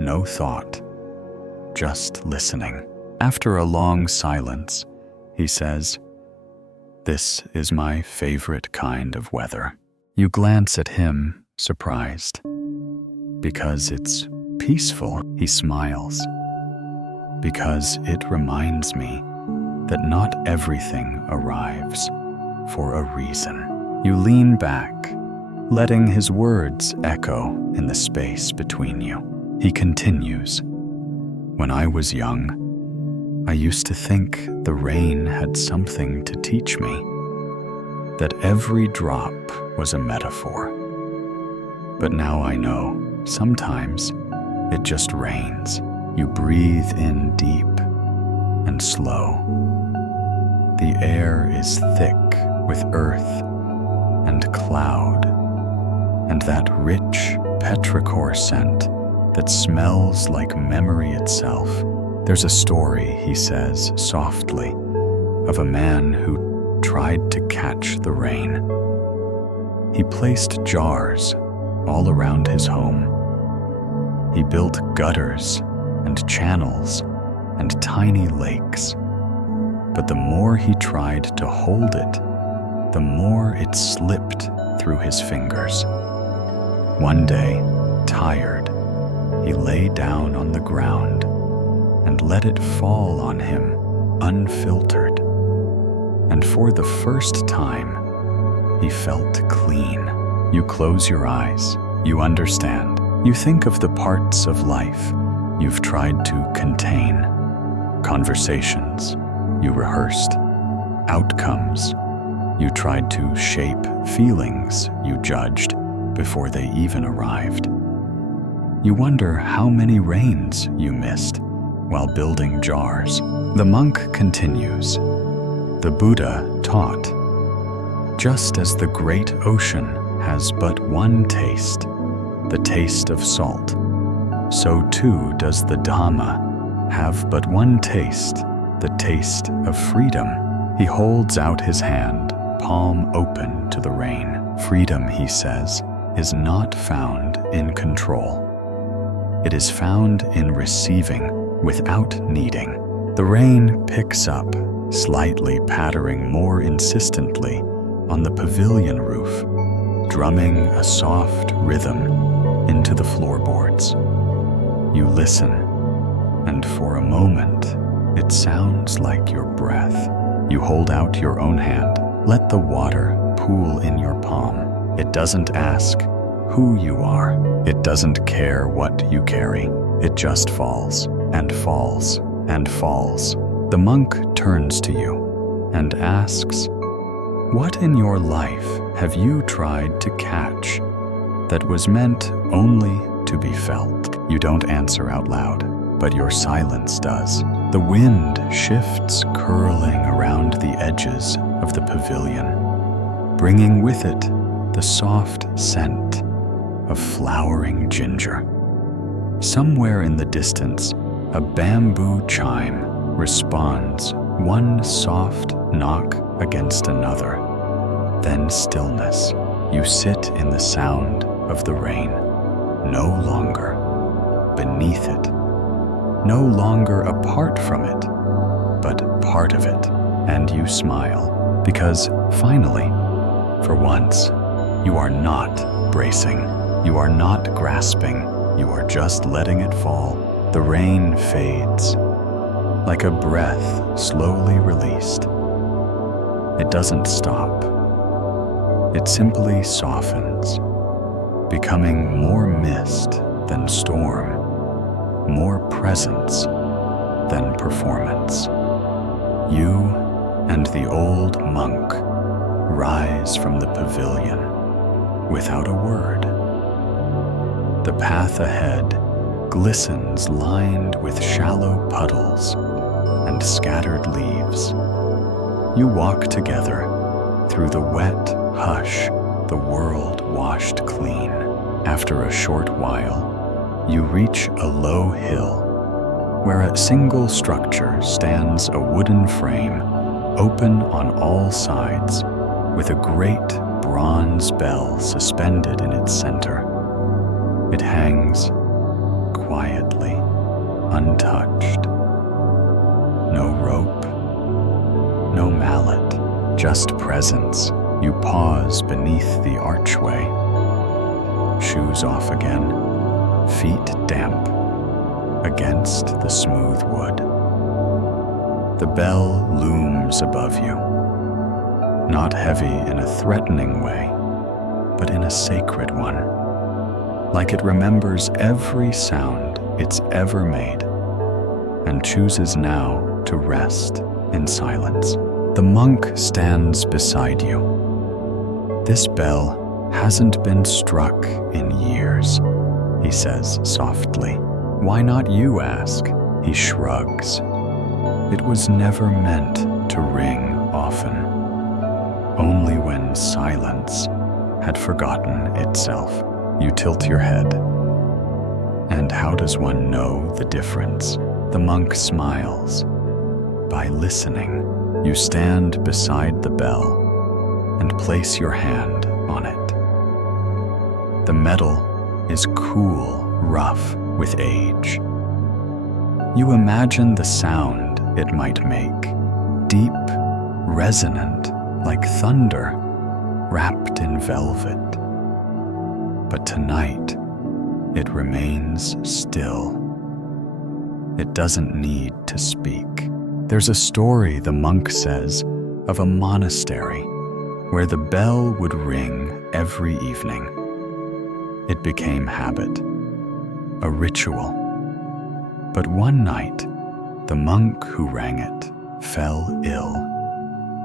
no thought, just listening. After a long silence, he says, "This is my favorite kind of weather." You glance at him, surprised. "Because it's peaceful," he smiles. "Because it reminds me that not everything arrives for a reason." You lean back, letting his words echo in the space between you. He continues, "When I was young, I used to think the rain had something to teach me, that every drop was a metaphor. But now I know sometimes it just rains. You breathe in deep and slow. The air is thick with earth and cloud, and that rich petrichor scent that smells like memory itself. There's a story," he says softly, "of a man who tried to catch the rain. He placed jars all around his home. He built gutters and channels and tiny lakes. But the more he tried to hold it, the more it slipped through his fingers. One day, tired, he lay down on the ground and let it fall on him, unfiltered. And for the first time, he felt clean." You close your eyes. You understand. You think of the parts of life you've tried to contain. Conversations you rehearsed. Outcomes you tried to shape. Feelings you judged before they even arrived. You wonder how many rains you missed while building jars. The monk continues. The Buddha taught, "Just as the great ocean has but one taste, the taste of salt, so too does the Dhamma have but one taste, the taste of freedom." He holds out his hand, palm open to the rain. Freedom, he says, is not found in control. It is found in receiving without needing. The rain picks up, slightly pattering more insistently on the pavilion roof, drumming a soft rhythm into the floorboards. You listen, and for a moment, it sounds like your breath. You hold out your own hand. Let the water pool in your palm. It doesn't ask who you are. It doesn't care what you carry. It just falls and falls and falls. The monk turns to you and asks, "What in your life have you tried to catch that was meant only to be felt?" You don't answer out loud, but your silence does. The wind shifts, curling around the edges of the pavilion, bringing with it the soft scent of flowering ginger. Somewhere in the distance, a bamboo chime responds, one soft knock against another. Then stillness. You sit in the sound of the rain, no longer beneath it, no longer apart from it, but part of it. And you smile, because finally, for once, you are not bracing. You are not grasping. You are just letting it fall. The rain fades, like a breath slowly released. It doesn't stop. It simply softens, becoming more mist than storm, more presence than performance. You and the old monk rise from the pavilion without a word. The path ahead glistens, lined with shallow puddles and scattered leaves. You walk together through the wet hush, the world washed clean. After a short while, you reach a low hill where a single structure stands, a wooden frame, open on all sides, with a great bronze bell suspended in its center. It hangs quietly, untouched. no rope, no mallet, just presence. You pause beneath the archway. Shoes off again, feet damp against the smooth wood. The bell looms above you, not heavy in a threatening way, but in a sacred one, like it remembers every sound it's ever made and chooses now to rest in silence. The monk stands beside you. This bell hasn't been struck in years, he says softly. Why not you ask? He shrugs. It was never meant to ring often, only when silence had forgotten itself. You tilt your head. And how does one know the difference? The monk smiles. By listening. You stand beside the bell and place your hand on it. The metal is cool, rough with age. You imagine the sound it might make, deep, resonant, like thunder, wrapped in velvet. But tonight, it remains still. It doesn't need to speak. There's a story, the monk says, of a monastery where the bell would ring every evening. It became habit, a ritual. But one night, the monk who rang it fell ill,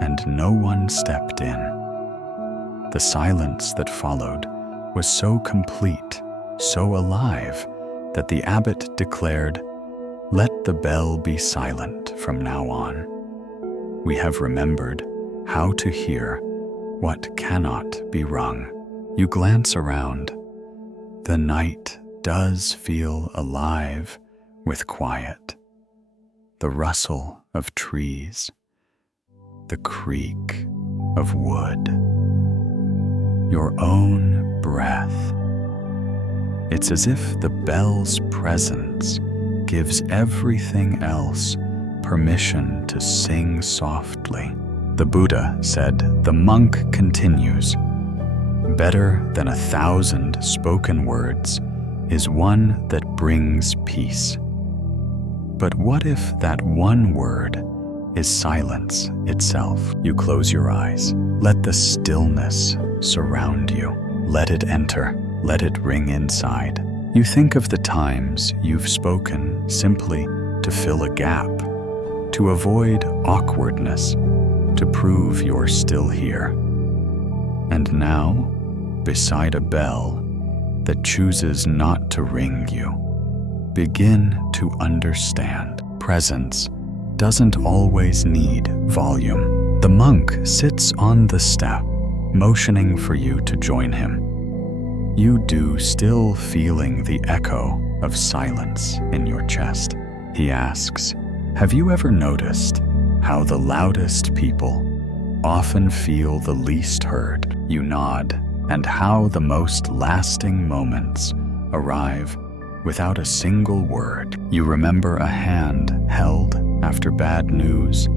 and no one stepped in. The silence that followed was so complete, so alive, that the abbot declared, "Let the bell be silent from now on. We have remembered how to hear what cannot be rung." You glance around. The night does feel alive with quiet. The rustle of trees, the creak of wood, your own breath. It's as if the bell's presence gives everything else permission to sing softly. The Buddha said, the monk continues, "Better than 1,000 spoken words is one that brings peace." But what if that one word is silence itself? You close your eyes. Let the stillness surround you. Let it enter. Let it ring inside. You think of the times you've spoken simply to fill a gap, to avoid awkwardness, to prove you're still here. And now, beside a bell that chooses not to ring you, begin to understand. Presence doesn't always need volume. The monk sits on the step, motioning for you to join him. You do, still feeling the echo of silence in your chest. He asks, have you ever noticed how the loudest people often feel the least heard? You nod, and how the most lasting moments arrive without a single word. You remember a hand held after bad news,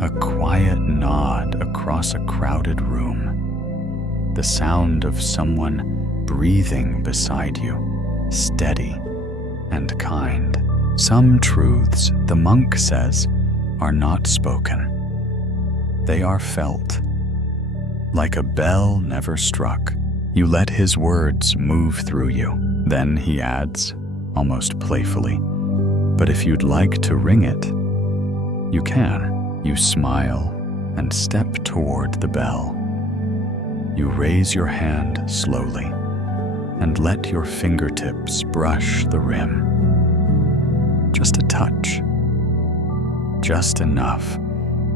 a quiet nod across a crowded room, the sound of someone breathing beside you, steady and kind. Some truths, the monk says, are not spoken. They are felt. Like a bell never struck, you let his words move through you. Then he adds, almost playfully, but if you'd like to ring it, you can. You smile and step toward the bell. You raise your hand slowly and let your fingertips brush the rim. Just a touch. Just enough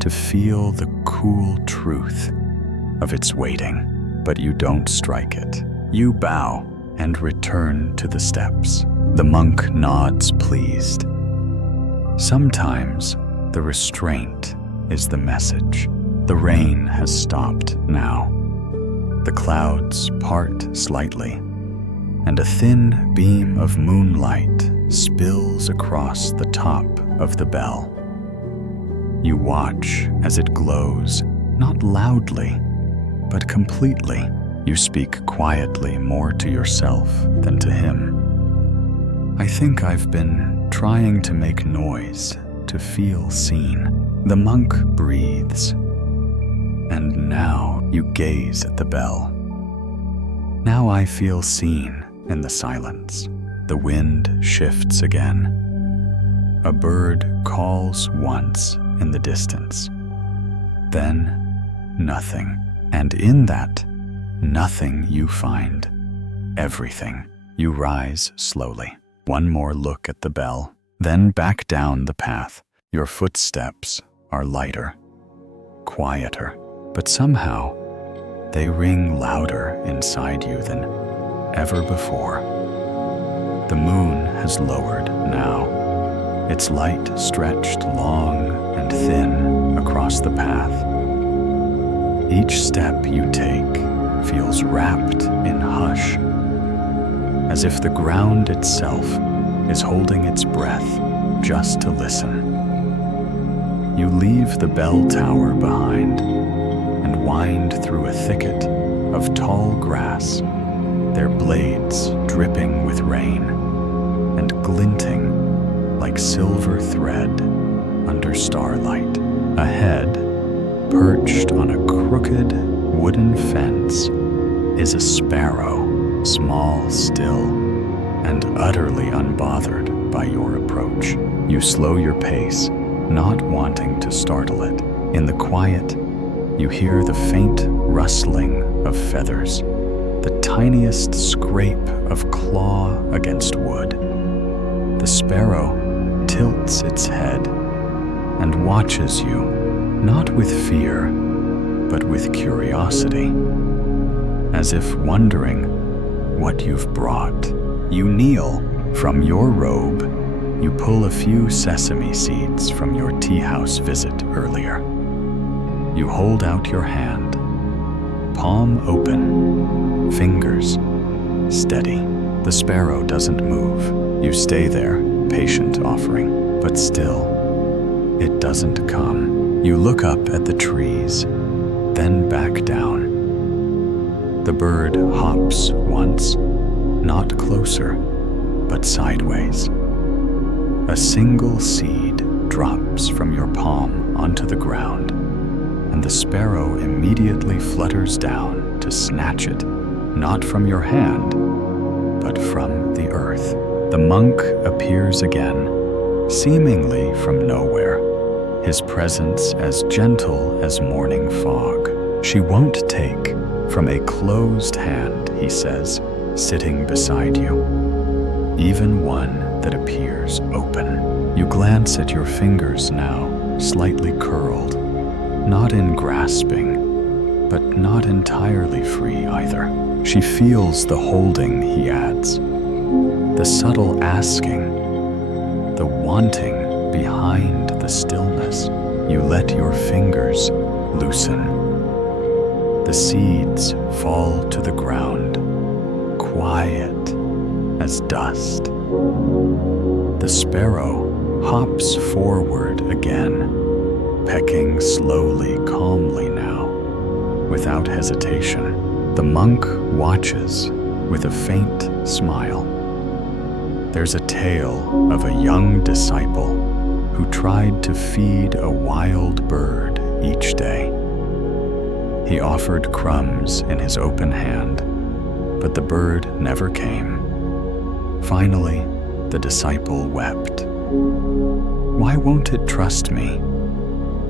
to feel the cool truth of its waiting, but you don't strike it. You bow and return to the steps. The monk nods, pleased. Sometimes the restraint is the message. The rain has stopped now. The clouds part slightly, and a thin beam of moonlight spills across the top of the bell. You watch as it glows, not loudly, but completely. You speak quietly more to yourself than to him. I think I've been trying to make noise to feel seen. The monk breathes, and now you gaze at the bell. Now I feel seen in the silence. The wind shifts again. A bird calls once in the distance. Then nothing. And in that nothing you find everything. You rise slowly. One more look at the bell, then back down the path. Your footsteps are lighter, quieter, but somehow they ring louder inside you than ever before. The moon has lowered now, its light stretched long and thin across the path. Each step you take feels wrapped in hush, as if the ground itself is holding its breath just to listen. You leave the bell tower behind and wind through a thicket of tall grass, their blades dripping with rain and glinting like silver thread under starlight. Ahead, perched on a crooked wooden fence, is a sparrow, small still, and utterly unbothered by your approach. You slow your pace, not wanting to startle it. In the quiet, you hear the faint rustling of feathers, the tiniest scrape of claw against wood. The sparrow tilts its head and watches you, not with fear, but with curiosity, as if wondering what you've brought. You kneel. From your robe, you pull a few sesame seeds from your tea house visit earlier. You hold out your hand, palm open, fingers steady. The sparrow doesn't move. You stay there, patient offering, but still, it doesn't come. You look up at the trees, then back down. The bird hops once, not closer, but sideways. A single seed drops from your palm onto the ground, and the sparrow immediately flutters down to snatch it, not from your hand, but from the earth. The monk appears again, seemingly from nowhere, his presence as gentle as morning fog. She won't take from a closed hand, he says, sitting beside you, even one that appears open. You glance at your fingers now, slightly curled, not in grasping, but not entirely free either. She feels the holding, he adds, the subtle asking, the wanting behind the stillness. You let your fingers loosen. The seeds fall to the ground, quiet as dust. The sparrow hops forward again, pecking slowly, calmly now, without hesitation. The monk watches with a faint smile. There's a tale of a young disciple who tried to feed a wild bird each day. He offered crumbs in his open hand, but the bird never came. Finally, the disciple wept. "Why won't it trust me?"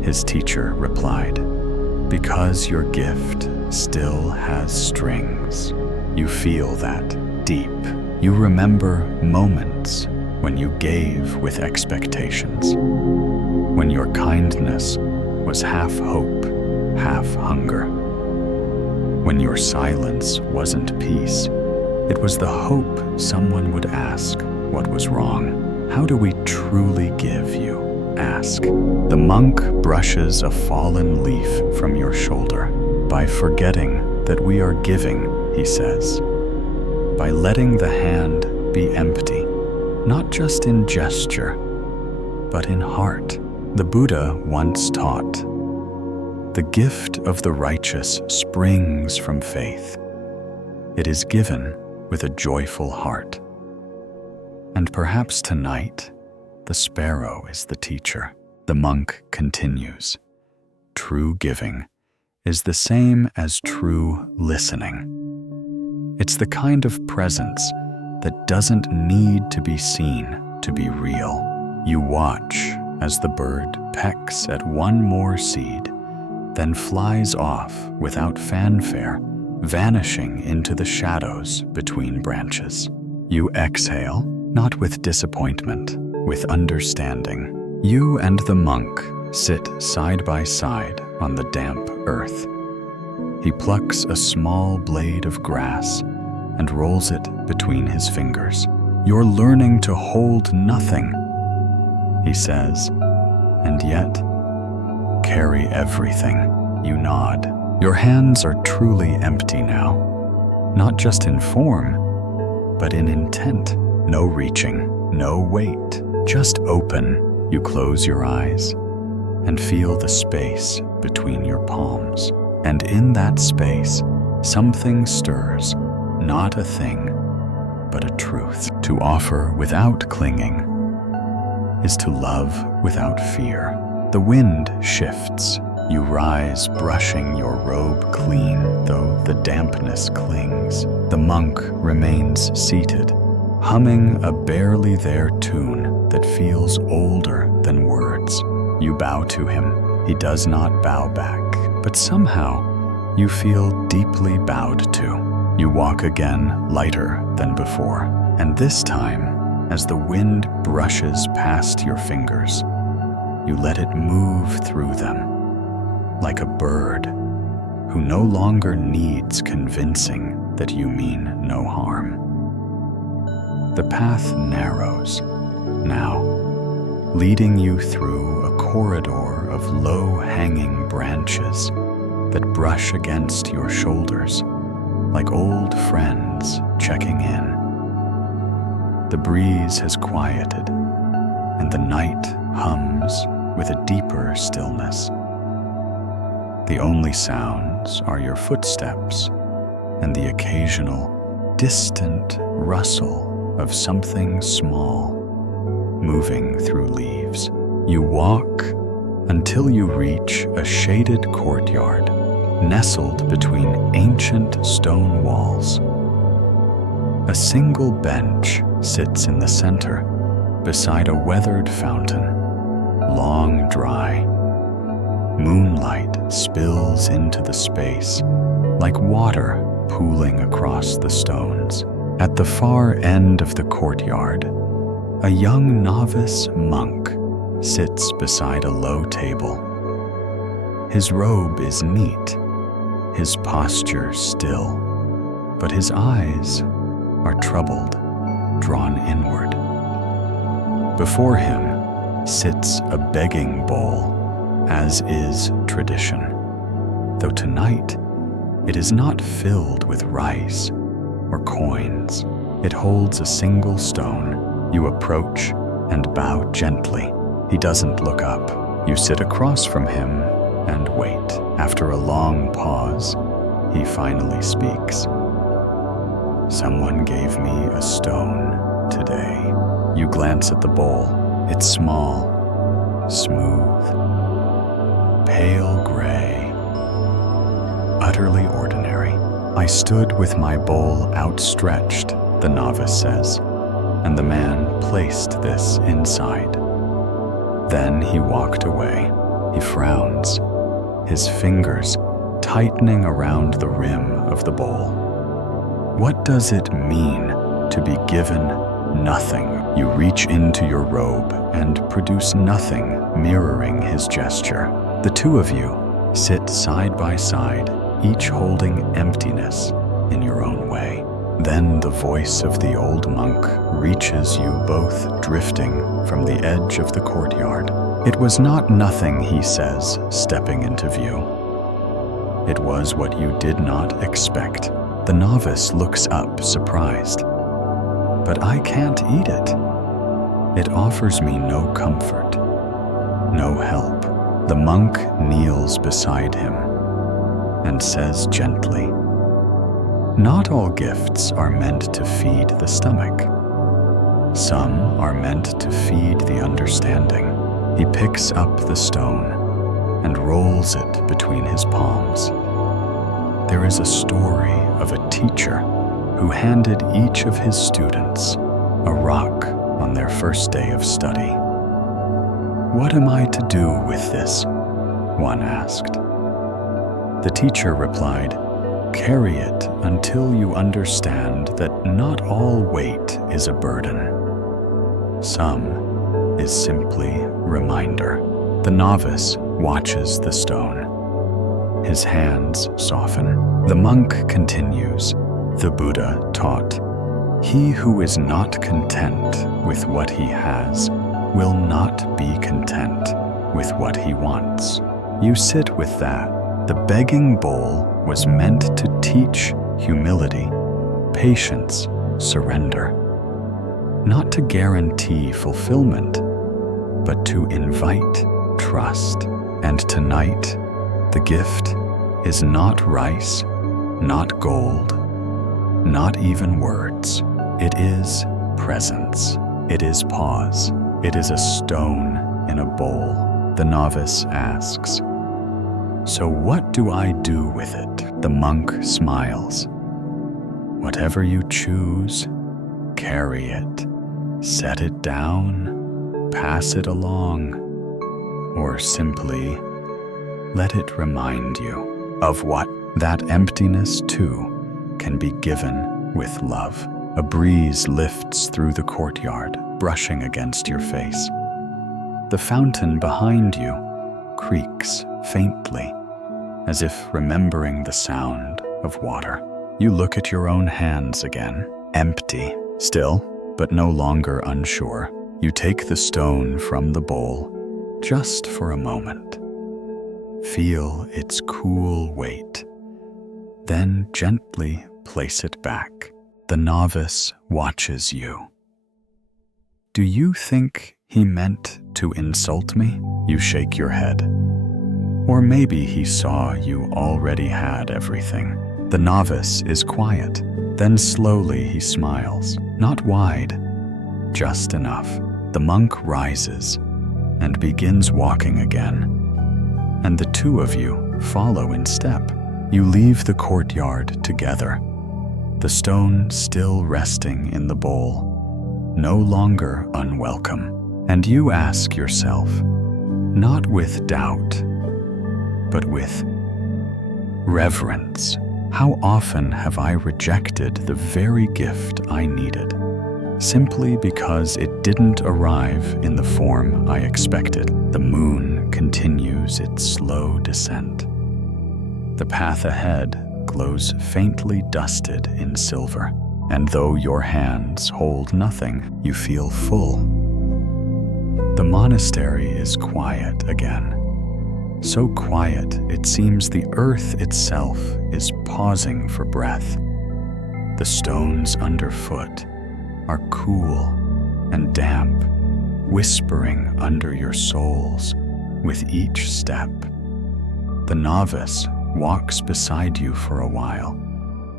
His teacher replied, "Because your gift still has strings." You feel that deep. You remember moments when you gave with expectations, when your kindness was half hope, half hunger. When your silence wasn't peace, it was the hope someone would ask what was wrong. How do we truly give, you ask? The monk brushes a fallen leaf from your shoulder. By forgetting that we are giving, he says. By letting the hand be empty, not just in gesture, but in heart. The Buddha once taught, "The gift of the righteous springs from faith. It is given with a joyful heart." And perhaps tonight, the sparrow is the teacher. The monk continues, "True giving is the same as true listening. It's the kind of presence that doesn't need to be seen to be real. You watch as the bird pecks at one more seed, then flies off without fanfare, vanishing into the shadows between branches. You exhale, not with disappointment, with understanding. You and the monk sit side by side on the damp earth. He plucks a small blade of grass and rolls it between his fingers. "You're learning to hold nothing," he says, "and yet carry everything." You nod. Your hands are truly empty now, not just in form, but in intent. No reaching, no weight, just open. You close your eyes and feel the space between your palms. And in that space, something stirs, not a thing, but a truth. To offer without clinging is to love without fear. The wind shifts. You rise, brushing your robe clean, though the dampness clings. The monk remains seated, humming a barely there tune that feels older than words. You bow to him. He does not bow back, but somehow you feel deeply bowed to. You walk again, lighter than before, and this time, as the wind brushes past your fingers, you let it move through them, like a bird who no longer needs convincing that you mean no harm. The path narrows now, leading you through a corridor of low-hanging branches that brush against your shoulders, like old friends checking in. The breeze has quieted, and the night hums with a deeper stillness. The only sounds are your footsteps and the occasional, distant rustle of something small moving through leaves. You walk until you reach a shaded courtyard nestled between ancient stone walls. A single bench sits in the center beside a weathered fountain, long dry. Moonlight spills into the space like water pooling across the stones. At the far end of the courtyard, a young novice monk sits beside a low table. His robe is neat, his posture still, but his eyes are troubled, drawn inward. Before him sits a begging bowl, as is tradition, though tonight it is not filled with rice or coins. It holds a single stone. You approach and bow gently. He doesn't look up. You sit across from him and wait. After a long pause, he finally speaks. "Someone gave me a stone today." You glance at the bowl. It's small, smooth, pale gray, utterly ordinary. "I stood with my bowl outstretched," the novice says, "and the man placed this inside." Then he walked away. He frowns, his fingers tightening around the rim of the bowl. What does it mean to be given nothing? You reach into your robe and produce nothing, mirroring his gesture. The two of you sit side by side, each holding emptiness in your own way. Then the voice of the old monk reaches you both, drifting from the edge of the courtyard. "It was not nothing," he says, stepping into view. "It was what you did not expect." The novice looks up, surprised. "But I can't eat it. It offers me no comfort." no help. The monk kneels beside him and says gently, "Not all gifts are meant to feed the stomach. Some are meant to feed the understanding." He picks up the stone and rolls it between his palms. There is a story of a teacher who handed each of his students a rock on their first day of study. "What am I to do with this?" one asked. The teacher replied, "Carry it until you understand that not all weight is a burden. Some is simply reminder." The novice watches the stone. His hands soften. The monk continues. The Buddha taught, "He who is not content with what he has will not be content with what he wants." You sit with that. The begging bowl was meant to teach humility, patience, surrender. Not to guarantee fulfillment, but to invite trust. And tonight, the gift is not rice, not gold, not even words. It is presence. It is pause. It is a stone in a bowl. The novice asks, "So what do I do with it?" The monk smiles. "Whatever you choose, carry it. Set it down, pass it along, or simply let it remind you of what that emptiness too can be given with love." A breeze lifts through the courtyard, brushing against your face. The fountain behind you creaks faintly, as if remembering the sound of water. You look at your own hands again, empty, still, but no longer unsure. You take the stone from the bowl, just for a moment. Feel its cool weight, then gently place it back. The novice watches you. "Do you think he meant to insult me?" You shake your head. Or maybe he saw you already had everything. The novice is quiet. Then slowly he smiles, not wide, just enough. The monk rises and begins walking again, and the two of you follow in step. You leave the courtyard together, the stone still resting in the bowl, no longer unwelcome. And you ask yourself, not with doubt, but with reverence, how often have I rejected the very gift I needed, simply because it didn't arrive in the form I expected? The moon continues its slow descent. The path ahead glows faintly dusted in silver, and though your hands hold nothing, you feel full. The monastery is quiet again. So quiet, it seems the earth itself is pausing for breath. The stones underfoot are cool and damp, whispering under your soles with each step. The novice walks beside you for a while,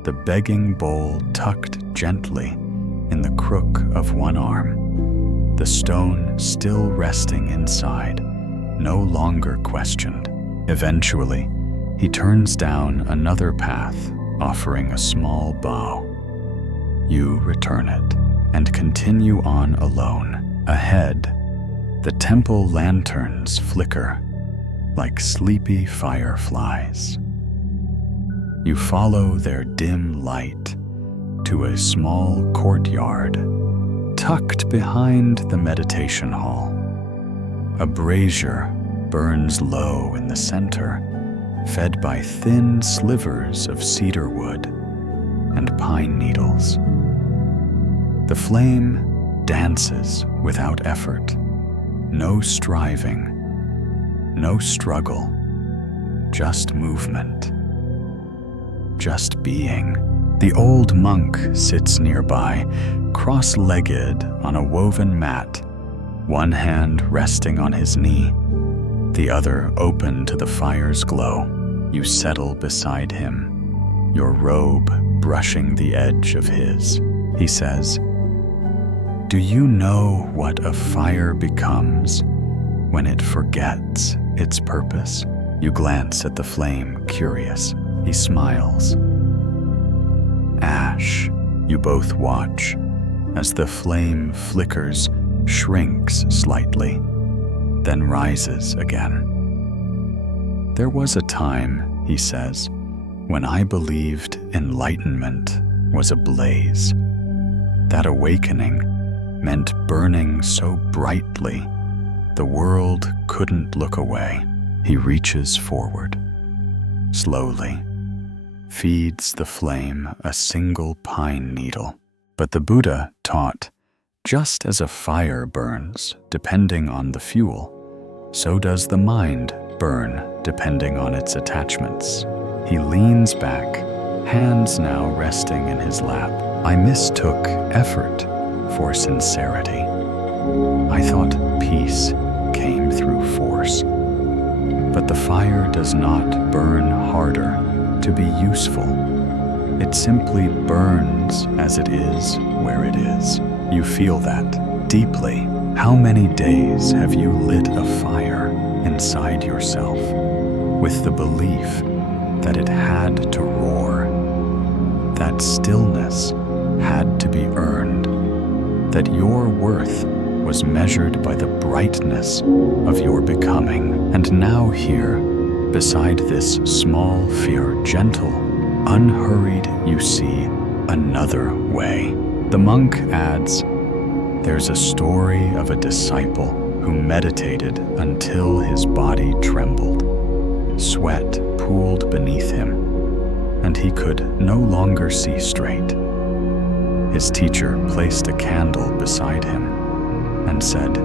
the begging bowl tucked gently in the crook of one arm, the stone still resting inside, no longer questioned. Eventually, he turns down another path, offering a small bow. You return it and continue on alone. Ahead, the temple lanterns flicker like sleepy fireflies. You follow their dim light to a small courtyard tucked behind the meditation hall. A brazier burns low in the center, fed by thin slivers of cedar wood and pine needles. The flame dances without effort, no striving, no struggle, just movement, just being. The old monk sits nearby, cross-legged on a woven mat, one hand resting on his knee, the other open to the fire's glow. You settle beside him, your robe brushing the edge of his. He says, "Do you know what a fire becomes when it forgets its purpose?" You glance at the flame, curious. He smiles. Ash, you both watch as the flame flickers, shrinks slightly, then rises again. "There was a time," he says, "when I believed enlightenment was a blaze. That awakening meant burning so brightly the world couldn't look away." He reaches forward, slowly, feeds the flame a single pine needle. But the Buddha taught, just as a fire burns depending on the fuel, so does the mind burn depending on its attachments. He leans back, hands now resting in his lap. "I mistook effort for sincerity. I thought peace came through force. But the fire does not burn harder to be useful. It simply burns as it is where it is." You feel that deeply. How many days have you lit a fire inside yourself with the belief that it had to roar, that stillness had to be earned, that your worth was measured by the brightness of your becoming? And now here, beside this small fear, gentle, unhurried, you see another way. The monk adds, "There's a story of a disciple who meditated until his body trembled. Sweat pooled beneath him, and he could no longer see straight. His teacher placed a candle beside him and said,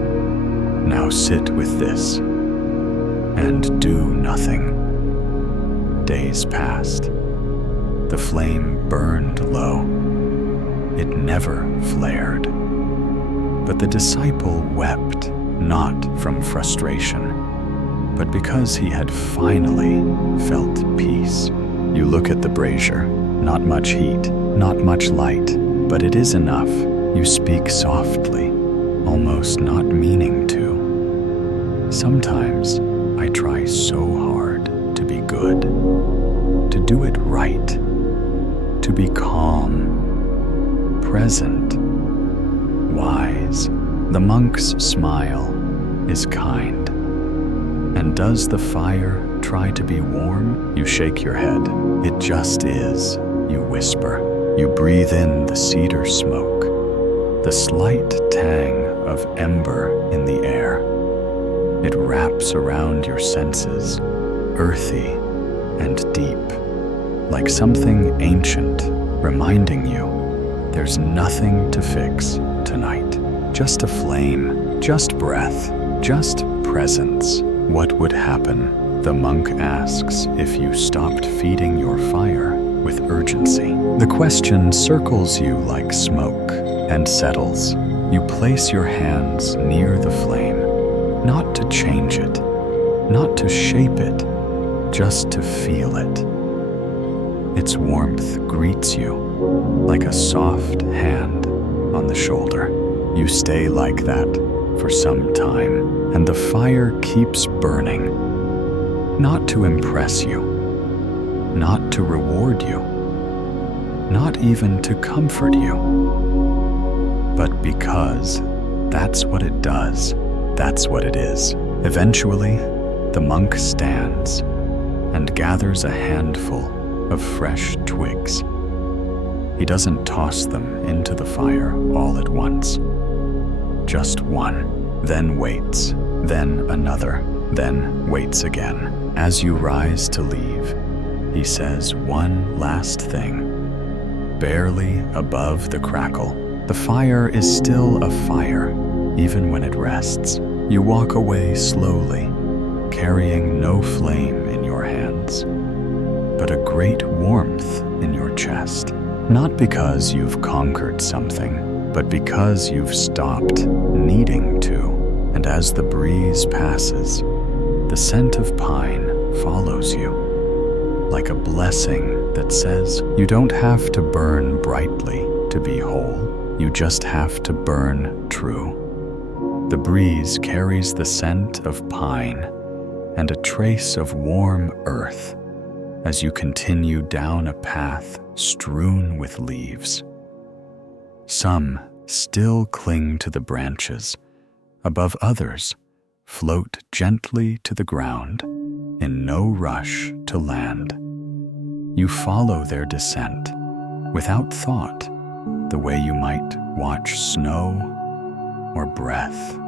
'Now sit with this and do nothing.' Days passed. The flame burned low. It never flared. But the disciple wept, not from frustration, but because he had finally felt peace." You look at the brazier. Not much heat, not much light, but it is enough. You speak softly, almost not meaning to. "Sometimes I try so hard to be good, to do it right, to be calm, present, wise." The monk's smile is kind. "And does the fire try to be warm?" You shake your head. "It just is," you whisper. You breathe in the cedar smoke, the slight tang of ember in the air. It wraps around your senses, earthy and deep, like something ancient, reminding you there's nothing to fix tonight. Just a flame, just breath, just presence. What would happen, the monk asks, if you stopped feeding your fire with urgency? The question circles you like smoke and settles. You place your hands near the flame, not to change it, not to shape it, just to feel it. Its warmth greets you like a soft hand on the shoulder. You stay like that for some time, and the fire keeps burning, not to impress you, not to reward you, not even to comfort you, but because that's what it does, that's what it is. Eventually, the monk stands and gathers a handful of fresh twigs. He doesn't toss them into the fire all at once. Just one, then waits, then another, then waits again. As you rise to leave, he says one last thing. Barely above the crackle, the fire is still a fire, even when it rests. You walk away slowly, carrying no flame in your hands, but a great warmth in your chest. Not because you've conquered something, but because you've stopped needing to. and as the breeze passes, the scent of pine follows you, like a blessing that says you don't have to burn brightly to be whole, you just have to burn true. The breeze carries the scent of pine and a trace of warm earth as you continue down a path strewn with leaves. Some still cling to the branches, above others float gently to the ground in no rush to land. You follow their descent without thought, the way you might watch snow or breath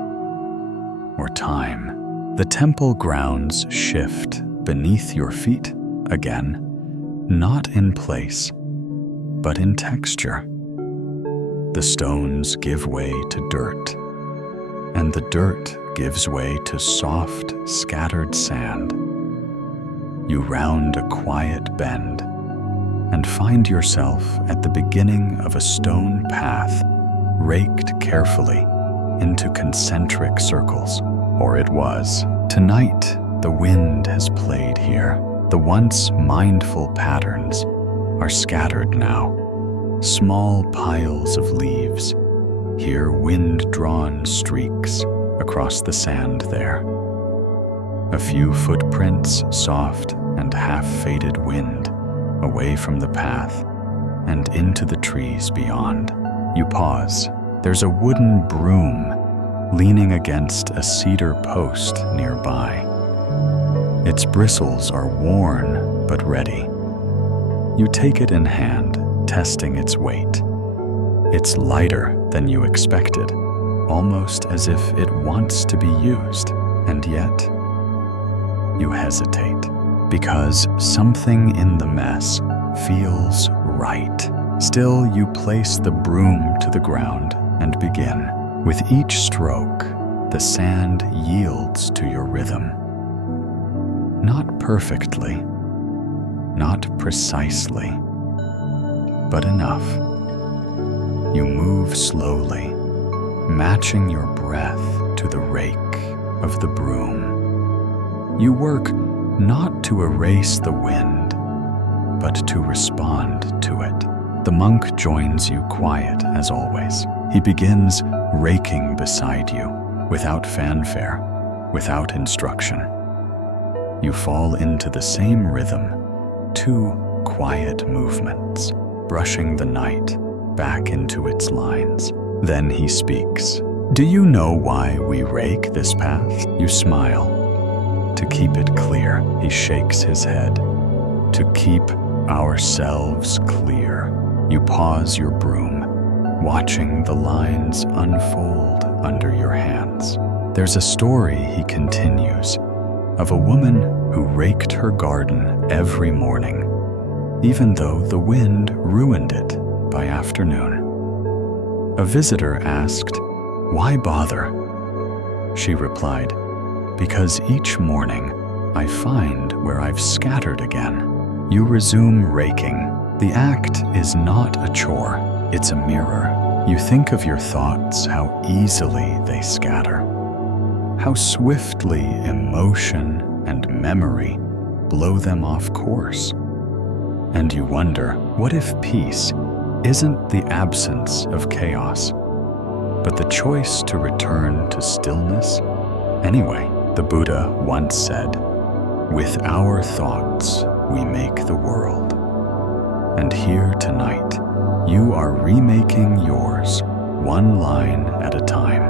or time. The temple grounds shift beneath your feet again, not in place, but in texture. The stones give way to dirt, and the dirt gives way to soft, scattered sand. You round a quiet bend and find yourself at the beginning of a stone path raked carefully into concentric circles. Or it was. Tonight, the wind has played here. The once mindful patterns are scattered now, small piles of leaves, here wind-drawn streaks across the sand there. A few footprints, soft and half-faded wind, away from the path and into the trees beyond. You pause. There's a wooden broom leaning against a cedar post nearby. Its bristles are worn but ready. You take it in hand, testing its weight. It's lighter than you expected, almost as if it wants to be used, and yet you hesitate, because something in the mess feels right. Still, you place the broom to the ground and begin. With each stroke, the sand yields to your rhythm. Not perfectly, not precisely, but enough. You move slowly, matching your breath to the rake of the broom. You work not to erase the wind, but to respond to it. The monk joins you, quiet as always. He begins raking beside you, without fanfare, without instruction. You fall into the same rhythm, two quiet movements, brushing the night back into its lines. Then he speaks. Do you know why we rake this path? You smile. To keep it clear, he shakes his head. To keep ourselves clear. You pause your broom, watching the lines unfold under your hands. There's a story, he continues, of a woman who raked her garden every morning, even though the wind ruined it by afternoon. A visitor asked, "Why bother?" She replied, "Because each morning I find where I've scattered again." You resume raking. The act is not a chore, it's a mirror. You think of your thoughts, how easily they scatter, how swiftly emotion and memory blow them off course. And you wonder, what if peace isn't the absence of chaos, but the choice to return to stillness? Anyway, the Buddha once said, "With our thoughts, we make the world." And here tonight, you are remaking yours, one line at a time.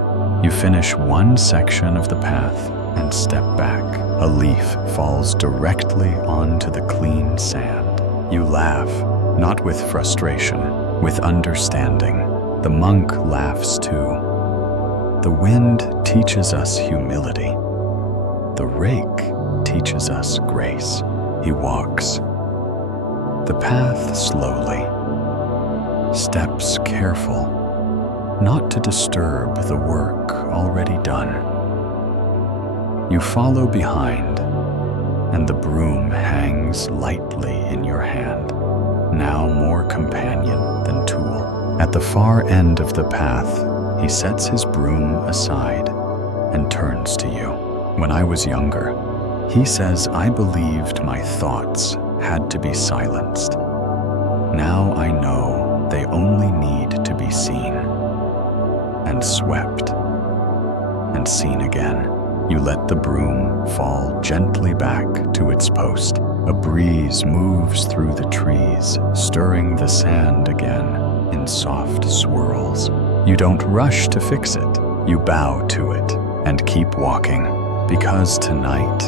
You finish one section of the path and step back. A leaf falls directly onto the clean sand. You laugh, not with frustration, with understanding. The monk laughs too. The wind teaches us humility. The rake teaches us grace. He walks the path slowly, steps careful, not to disturb the work already done. You follow behind, and the broom hangs lightly in your hand, now more companion than tool. At the far end of the path, he sets his broom aside, and turns to you. When I was younger, he says I believed my thoughts had to be silenced. Now I know they only need to be seen and swept and seen again. You let the broom fall gently back to its post. A breeze moves through the trees, stirring the sand again in soft swirls. You don't rush to fix it. You bow to it and keep walking, because tonight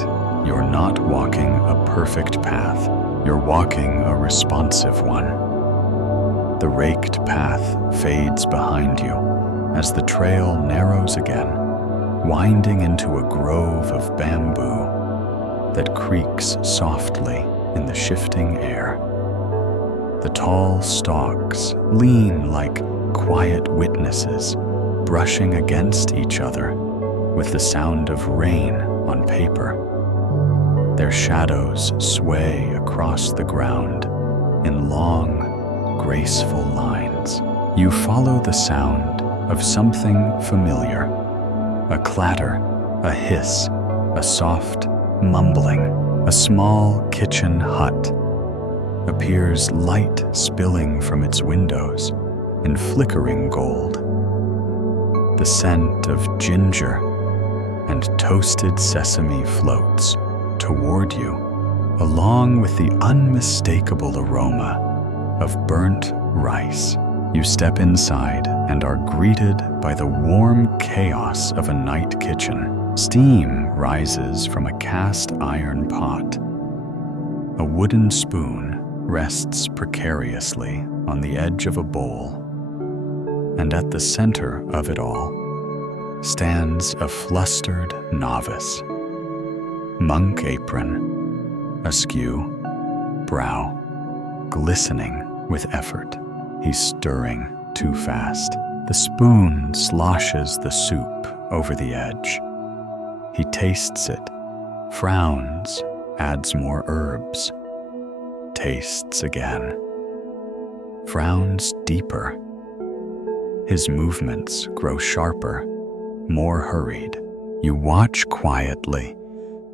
you're not walking a perfect path. You're walking a responsive one. The raked path fades behind you as the trail narrows again, winding into a grove of bamboo that creaks softly in the shifting air. The tall stalks lean like quiet witnesses, brushing against each other with the sound of rain on paper. Their shadows sway across the ground in long, graceful lines. You follow the sound of something familiar. A clatter, a hiss, a soft mumbling. A small kitchen hut appears, light spilling from its windows in flickering gold. The scent of ginger and toasted sesame floats toward you, along with the unmistakable aroma of burnt rice. You step inside and are greeted by the warm chaos of a night kitchen. Steam rises from a cast iron pot. A wooden spoon rests precariously on the edge of a bowl, and at the center of it all stands a flustered novice. Monk apron askew, brow glistening with effort. He's stirring too fast. The spoon sloshes the soup over the edge. He tastes it, frowns, adds more herbs, tastes again, frowns deeper. His movements grow sharper, more hurried. You watch quietly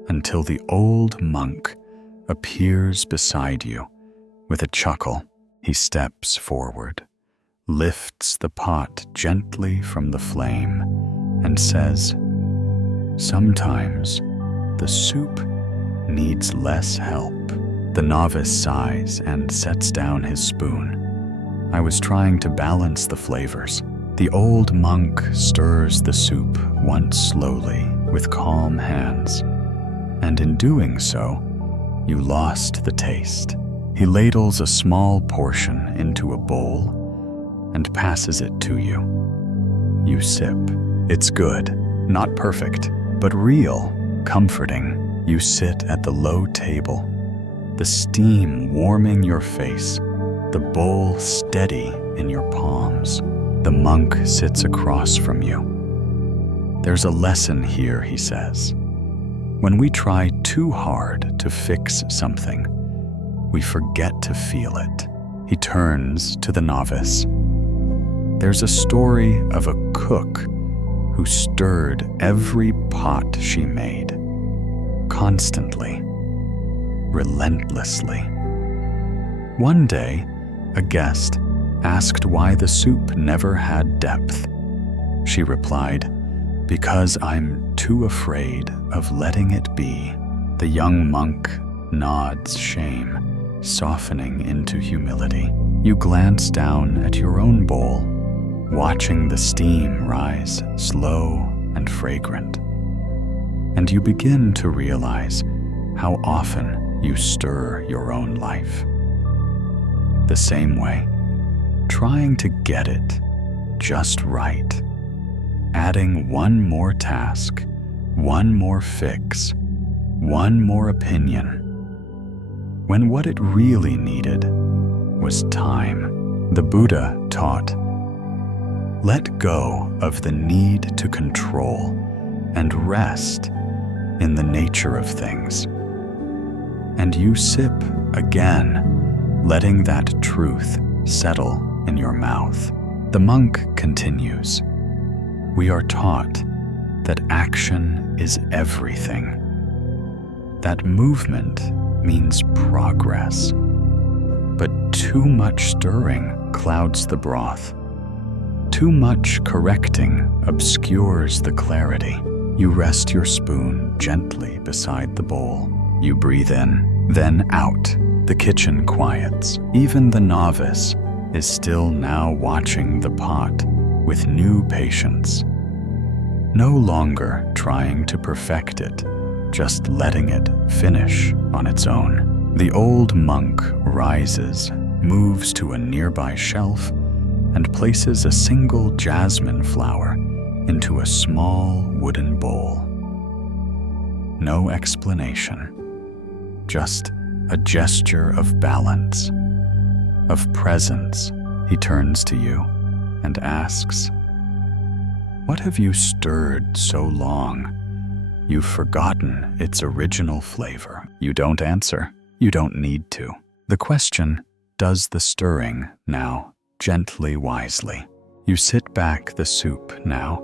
until the old monk appears beside you. With a chuckle, he steps forward, lifts the pot gently from the flame, and says, "Sometimes the soup needs less help." The novice sighs and sets down his spoon. I was trying to balance the flavors. The old monk stirs the soup once slowly with calm hands, and in doing so, you lost the taste. He ladles a small portion into a bowl and passes it to you. You sip. It's good, not perfect, but real, comforting. You sit at the low table, the steam warming your face, the bowl steady in your palms. The monk sits across from you. "There's a lesson here," he says. "When we try too hard to fix something, we forget to feel it." He turns to the novice. "There's a story of a cook who stirred every pot she made, constantly, relentlessly. One day, a guest asked why the soup never had depth. She replied, 'Because I'm too afraid of letting it be.'" The young monk nods shame, softening into humility. You glance down at your own bowl, watching the steam rise slow and fragrant. And you begin to realize how often you stir your own life. The same way, trying to get it just right, adding one more task, one more fix, one more opinion, when what it really needed was time. The Buddha taught, "Let go of the need to control and rest in the nature of things." And you sip again, letting that truth settle in your mouth. The monk continues, "We are taught that action is everything, that movement means progress. But too much stirring clouds the broth. Too much correcting obscures the clarity. You rest your spoon gently beside the bowl. You breathe in, then out. The kitchen quiets. Even the novice is still now watching the pot with new patience. No longer trying to perfect it, just letting it finish on its own. The old monk rises, moves to a nearby shelf, and places a single jasmine flower into a small wooden bowl. No explanation, just a gesture of balance, of presence. He turns to you and asks, "What have you stirred so long? You've forgotten its original flavor." You don't answer. You don't need to. The question does the stirring now, gently, wisely. You sit back the soup now,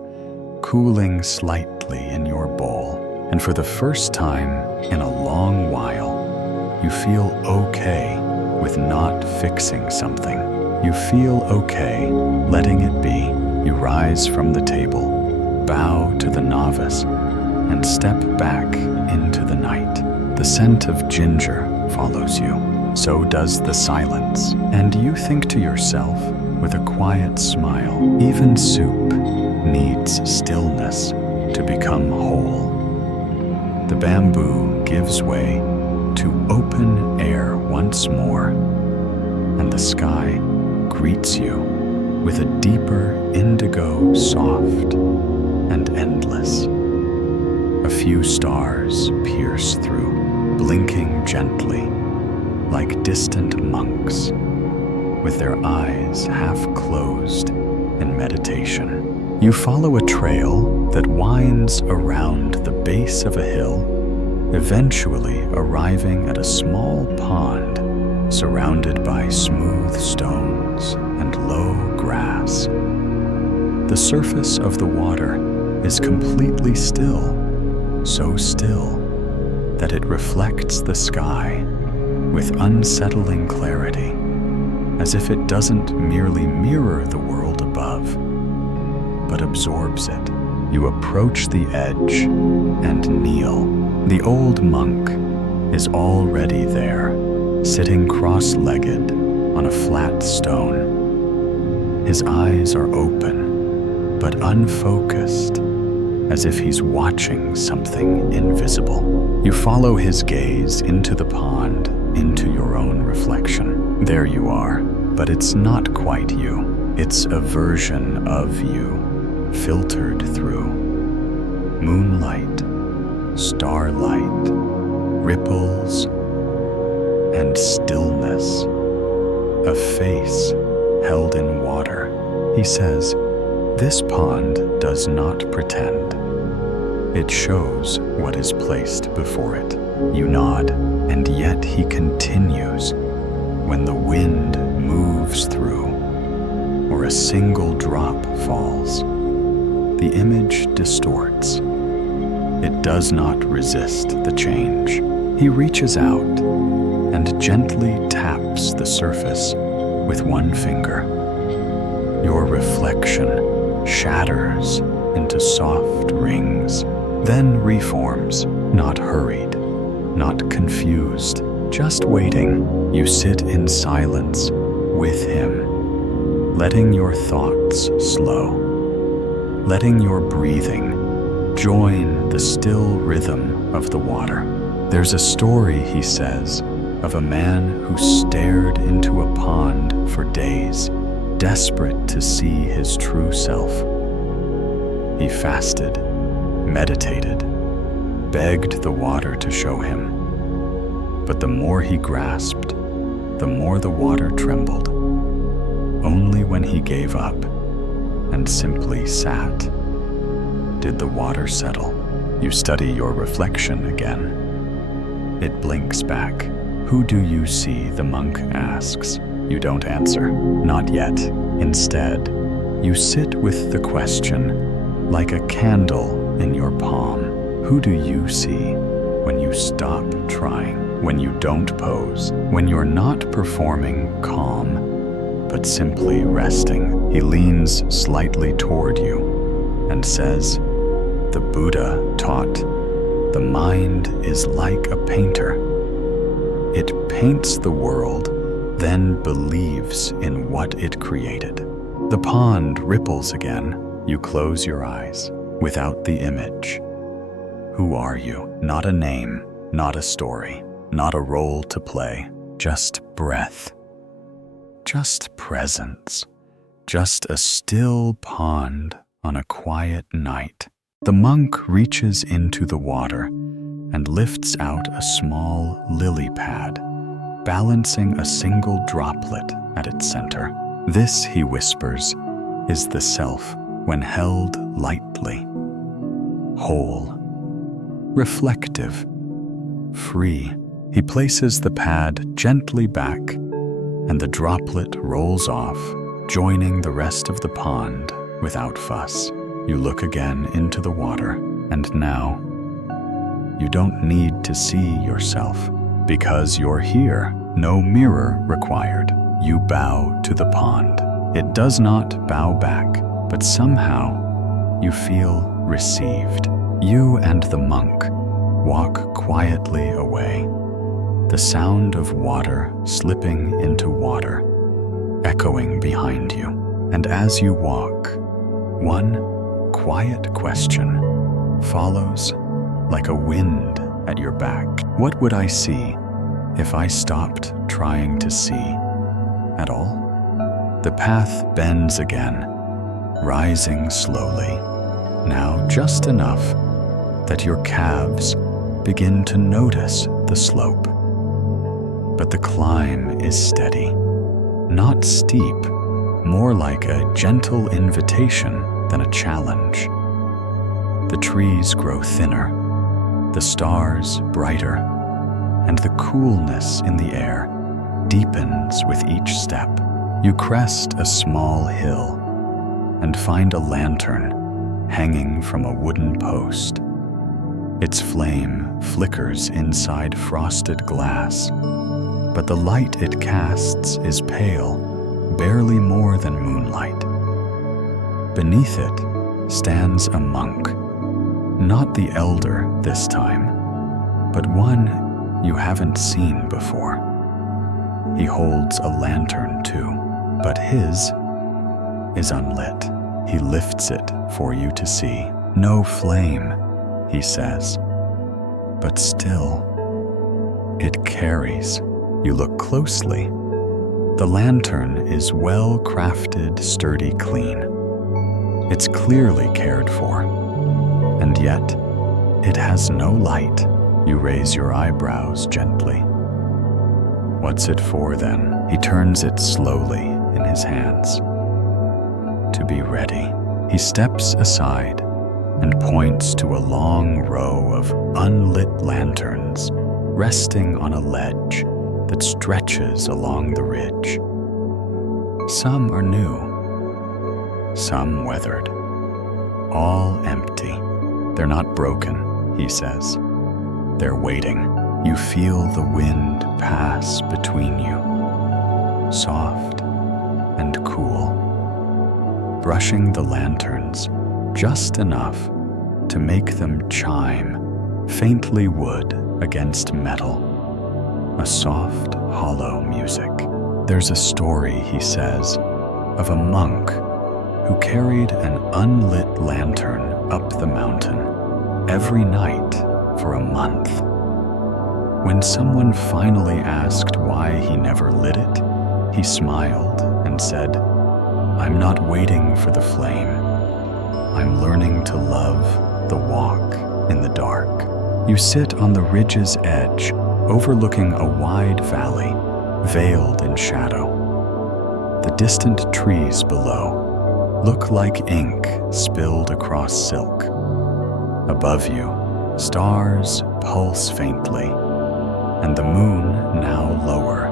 cooling slightly in your bowl, and for the first time in a long while, you feel okay with not fixing something. You feel okay letting it be. You rise from the table, bow to the novice, and step back into the night. The scent of ginger follows you. So does the silence. And you think to yourself with a quiet smile, even soup needs stillness to become whole. The bamboo gives way to open air once more, and the sky greets you with a deeper indigo, soft and endless. A few stars pierce through, blinking gently, like distant monks, with their eyes half closed in meditation. You follow a trail that winds around the base of a hill, eventually arriving at a small pond surrounded by smooth stones and low grass. The surface of the water is completely still, so still that it reflects the sky with unsettling clarity, as if it doesn't merely mirror the world above, but absorbs it. You approach the edge and kneel. The old monk is already there, sitting cross-legged on a flat stone. His eyes are open, but unfocused, as if he's watching something invisible. You follow his gaze into the pond, into your own reflection. There you are, but it's not quite you. It's a version of you, filtered through moonlight, starlight, ripples, and stillness. A face held in water. He says, "This pond does not pretend. It shows what is placed before it." You nod, and yet he continues. When the wind moves through, or a single drop falls, the image distorts. It does not resist the change. He reaches out and gently taps the surface with one finger. Your reflection shatters into soft rings, then reforms, not hurried, not confused, just waiting. You sit in silence with him, letting your thoughts slow, letting your breathing join the still rhythm of the water. There's a story, he says, of a man who stared into a pond for days, desperate to see his true self. He fasted, meditated, begged the water to show him. But the more he grasped, the more the water trembled. Only when he gave up and simply sat did the water settle. You study your reflection again. It blinks back. "Who do you see?" the monk asks. You don't answer. Not yet. Instead, you sit with the question, like a candle in your palm. Who do you see when you stop trying, when you don't pose, when you're not performing calm, but simply resting? He leans slightly toward you and says, "The Buddha taught, the mind is like a painter. It paints the world, then believes in what it created." The pond ripples again. You close your eyes without the image. Who are you? Not a name, not a story, not a role to play, just breath, just presence, just a still pond on a quiet night. The monk reaches into the water and lifts out a small lily pad, balancing a single droplet at its center. This, he whispers, is the self when held lightly, whole, reflective, free. He places the pad gently back, and the droplet rolls off, joining the rest of the pond without fuss. You look again into the water, and now you don't need to see yourself, because you're here, no mirror required. You bow to the pond. It does not bow back, but somehow you feel received. You and the monk walk quietly away, the sound of water slipping into water, echoing behind you. And as you walk, one quiet question follows like a wind at your back. What would I see if I stopped trying to see at all? The path bends again, rising slowly, now just enough that your calves begin to notice the slope. But the climb is steady, not steep, more like a gentle invitation than a challenge. The trees grow thinner, the stars brighter, and the coolness in the air deepens with each step. You crest a small hill and find a lantern hanging from a wooden post. Its flame flickers inside frosted glass, but the light it casts is pale, barely more than moonlight. Beneath it stands a monk, not the elder this time, but one you haven't seen before. He holds a lantern too, but his is unlit. He lifts it for you to see. No flame, he says, but still, it carries. You look closely. The lantern is well-crafted, sturdy, clean. It's clearly cared for, and yet it has no light. You raise your eyebrows gently. What's it for then? He turns it slowly in his hands. To be ready. He steps aside and points to a long row of unlit lanterns resting on a ledge that stretches along the ridge. Some are new, some weathered, all empty. They're not broken, he says. They're waiting. You feel the wind pass between you, soft and cool, brushing the lanterns just enough to make them chime, faintly wood against metal, a soft, hollow music. There's a story, he says, of a monk who carried an unlit lantern up the mountain every night for a month. When someone finally asked why he never lit it, he smiled and said, "I'm not waiting for the flame. I'm learning to love the walk in the dark." You sit on the ridge's edge, overlooking a wide valley, veiled in shadow. The distant trees below look like ink spilled across silk. Above you, stars pulse faintly, and the moon, now lower,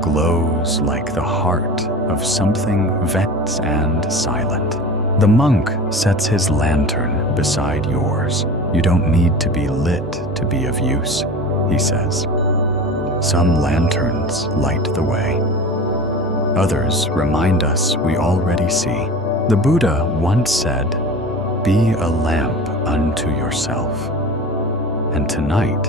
glows like the heart of something vet and silent. The monk sets his lantern beside yours. You don't need to be lit to be of use, he says. Some lanterns light the way. Others remind us we already see. The Buddha once said, "Be a lamp unto yourself." And tonight,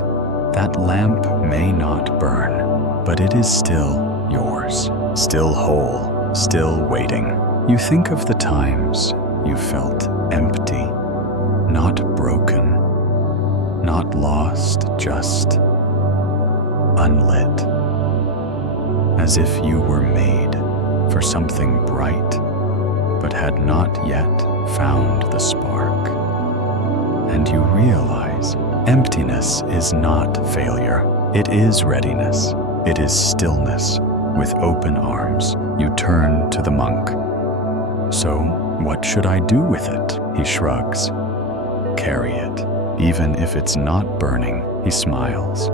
that lamp may not burn, but it is still yours, still whole, still waiting. You think of the times you felt empty, not broken, not lost, just unlit, as if you were made for something bright, but had not yet found the spark. And you realize emptiness is not failure. It is readiness. It is stillness. With open arms, you turn to the monk. "So, what should I do with it?" He shrugs. "Carry it. Even if it's not burning," he smiles.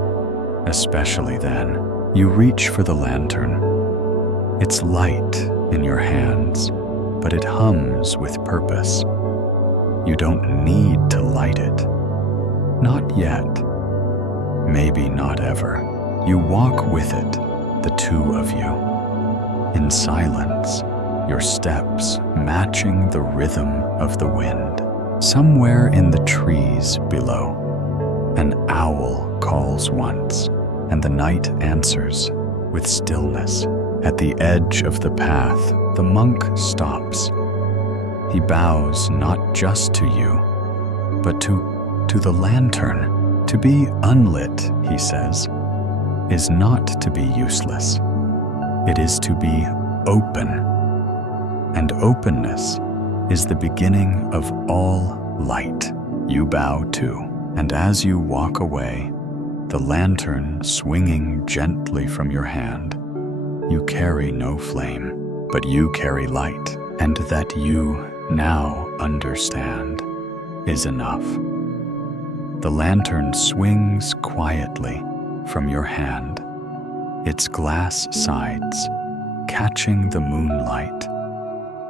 "Especially then." You reach for the lantern. It's light in your hands, but it hums with purpose. You don't need to light it. Not yet. Maybe not ever. You walk with it, the two of you. In silence, your steps matching the rhythm of the wind. Somewhere in the trees below, an owl calls once, and the night answers with stillness. At the edge of the path, the monk stops. He bows not just to you, but to the lantern. To be unlit, he says, is not to be useless. It is to be open. And openness is the beginning of all light. You bow too, and as you walk away, the lantern swinging gently from your hand, you carry no flame, but you carry light, and that you now understand is enough. The lantern swings quietly from your hand, its glass sides catching the moonlight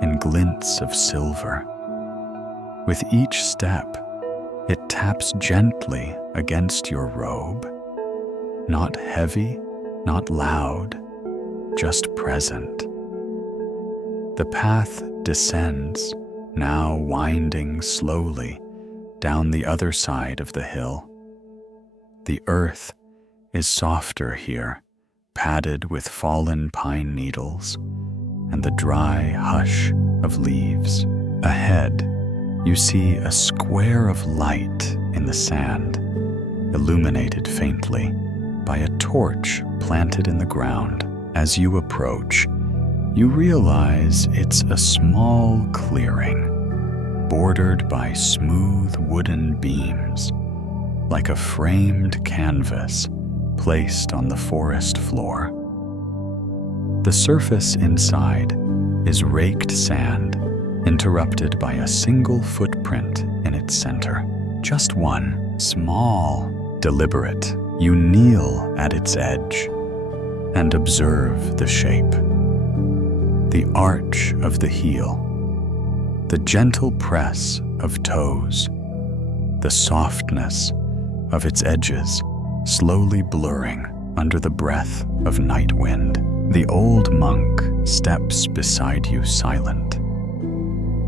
in glints of silver. With each step, it taps gently against your robe, not heavy, not loud, just present. The path descends, now winding slowly down the other side of the hill. The earth is softer here, padded with fallen pine needles and the dry hush of leaves. Ahead, you see a square of light in the sand, illuminated faintly by a torch planted in the ground. As you approach, you realize it's a small clearing, bordered by smooth wooden beams, like a framed canvas placed on the forest floor. The surface inside is raked sand, interrupted by a single footprint in its center. Just one, small, deliberate. You kneel at its edge and observe the shape. The arch of the heel, the gentle press of toes, the softness of its edges slowly blurring under the breath of night wind. The old monk steps beside you silent,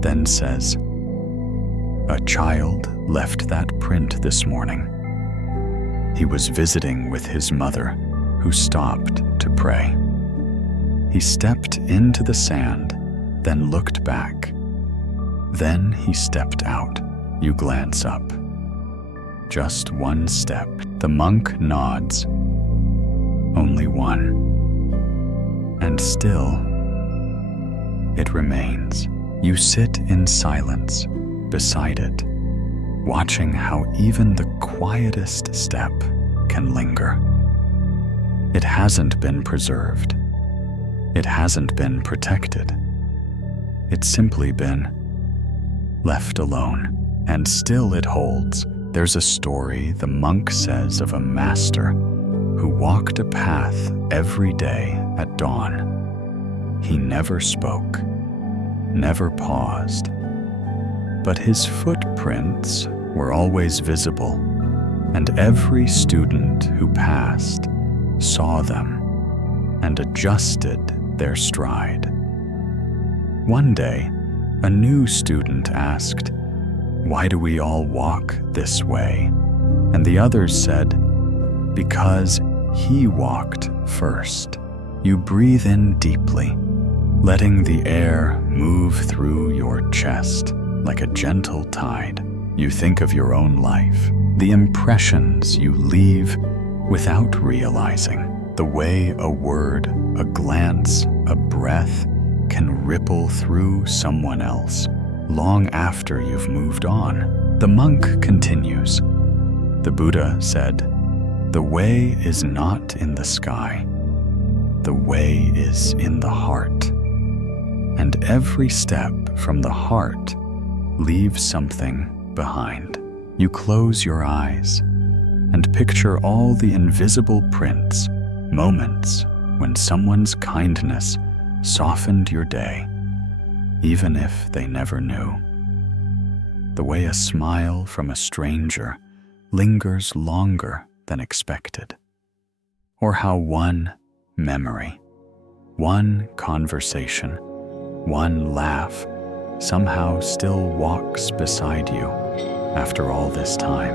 then says, "A child left that print this morning. He was visiting with his mother, who stopped to pray. He stepped into the sand, then looked back. Then he stepped out. You glance up. Just one step." The monk nods. Only one. And still, it remains. You sit in silence beside it, watching how even the quietest step can linger. It hasn't been preserved. It hasn't been protected. It's simply been left alone, and still it holds. There's a story the monk says of a master who walked a path every day at dawn. He never spoke, never paused, But his footprints were always visible, and every student who passed saw them and adjusted their stride. One day, a new student asked, "Why do we all walk this way?" And the others said, "Because he walked first." You breathe in deeply, letting the air move through your chest like a gentle tide. You think of your own life, the impressions you leave without realizing, the way a word, a glance, a breath can ripple through someone else long after you've moved on. The monk continues. The Buddha said, "The way is not in the sky. The way is in the heart. And every step from the heart leaves something behind." You close your eyes and picture all the invisible prints, moments when someone's kindness softened your day, even if they never knew. The way a smile from a stranger lingers longer than expected. Or how one memory, one conversation, one laugh somehow still walks beside you after all this time.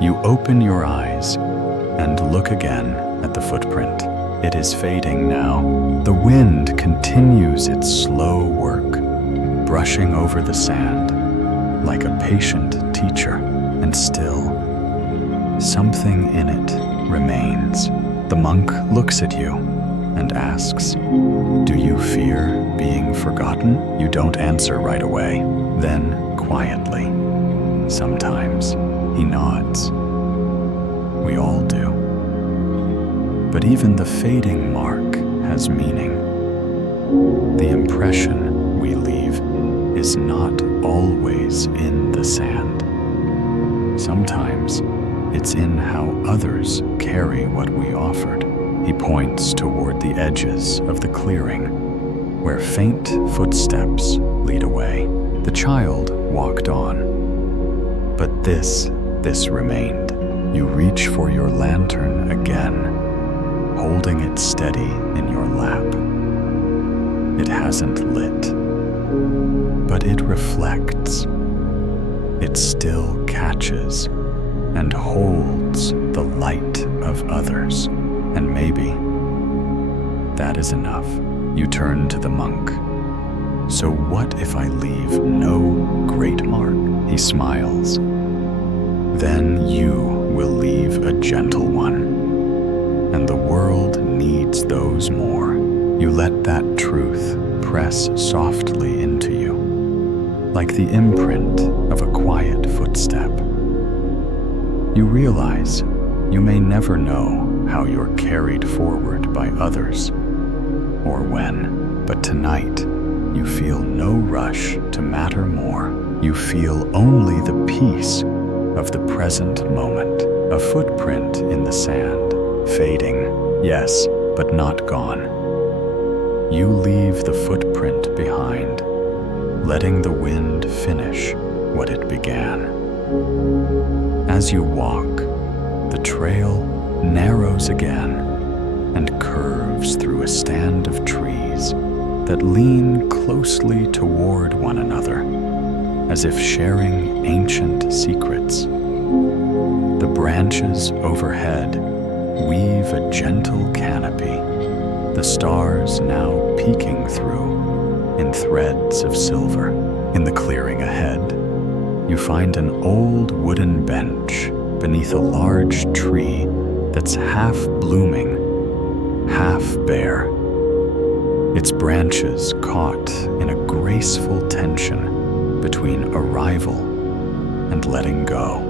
You open your eyes and look again at the footprint. It is fading now. The wind continues its slow work, brushing over the sand like a patient teacher, and still, something in it remains. The monk looks at you and asks, "Do you fear being forgotten?" You don't answer right away. Then, quietly, sometimes, he nods. We all do. But even the fading mark has meaning. The impression we leave is not always in the sand. Sometimes it's in how others carry what we offered. He points toward the edges of the clearing, where faint footsteps lead away. The child walked on. But this remained. You reach for your lantern again, holding it steady in your lap. It hasn't lit, but it reflects. It still catches and holds the light of others. And maybe that is enough. You turn to the monk. "So what if I leave no great mark?" He smiles. "Then you will leave a gentle one, and the world needs those more." You let that truth press softly into you, like the imprint of a quiet footstep. You realize you may never know how you're carried forward by others, or when, but tonight you feel no rush to matter more. You feel only the peace of the present moment, a footprint in the sand, fading, yes, but not gone. You leave the footprint behind, letting the wind finish what it began. As you walk, the trail narrows again and curves through a stand of trees that lean closely toward one another, as if sharing ancient secrets. The branches overhead weave a gentle canopy, the stars now peeking through in threads of silver. In the clearing ahead, you find an old wooden bench beneath a large tree that's half blooming, half bare. Its branches caught in a graceful tension between arrival and letting go.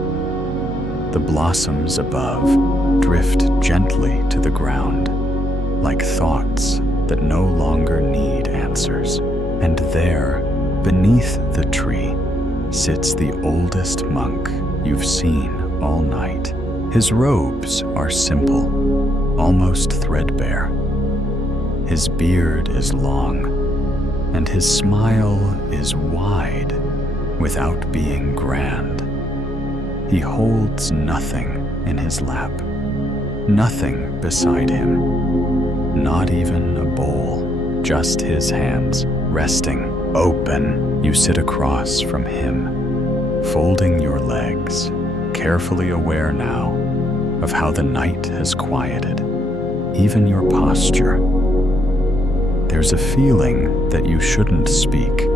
The blossoms above drift gently to the ground, like thoughts that no longer need answers. And there, beneath the tree, sits the oldest monk you've seen all night. His robes are simple, almost threadbare. His beard is long, and his smile is wide, without being grand. He holds nothing in his lap, nothing beside him, not even a bowl, just his hands, resting open. You sit across from him, folding your legs, carefully aware now of how the night has quieted, even your posture. There's a feeling that you shouldn't speak,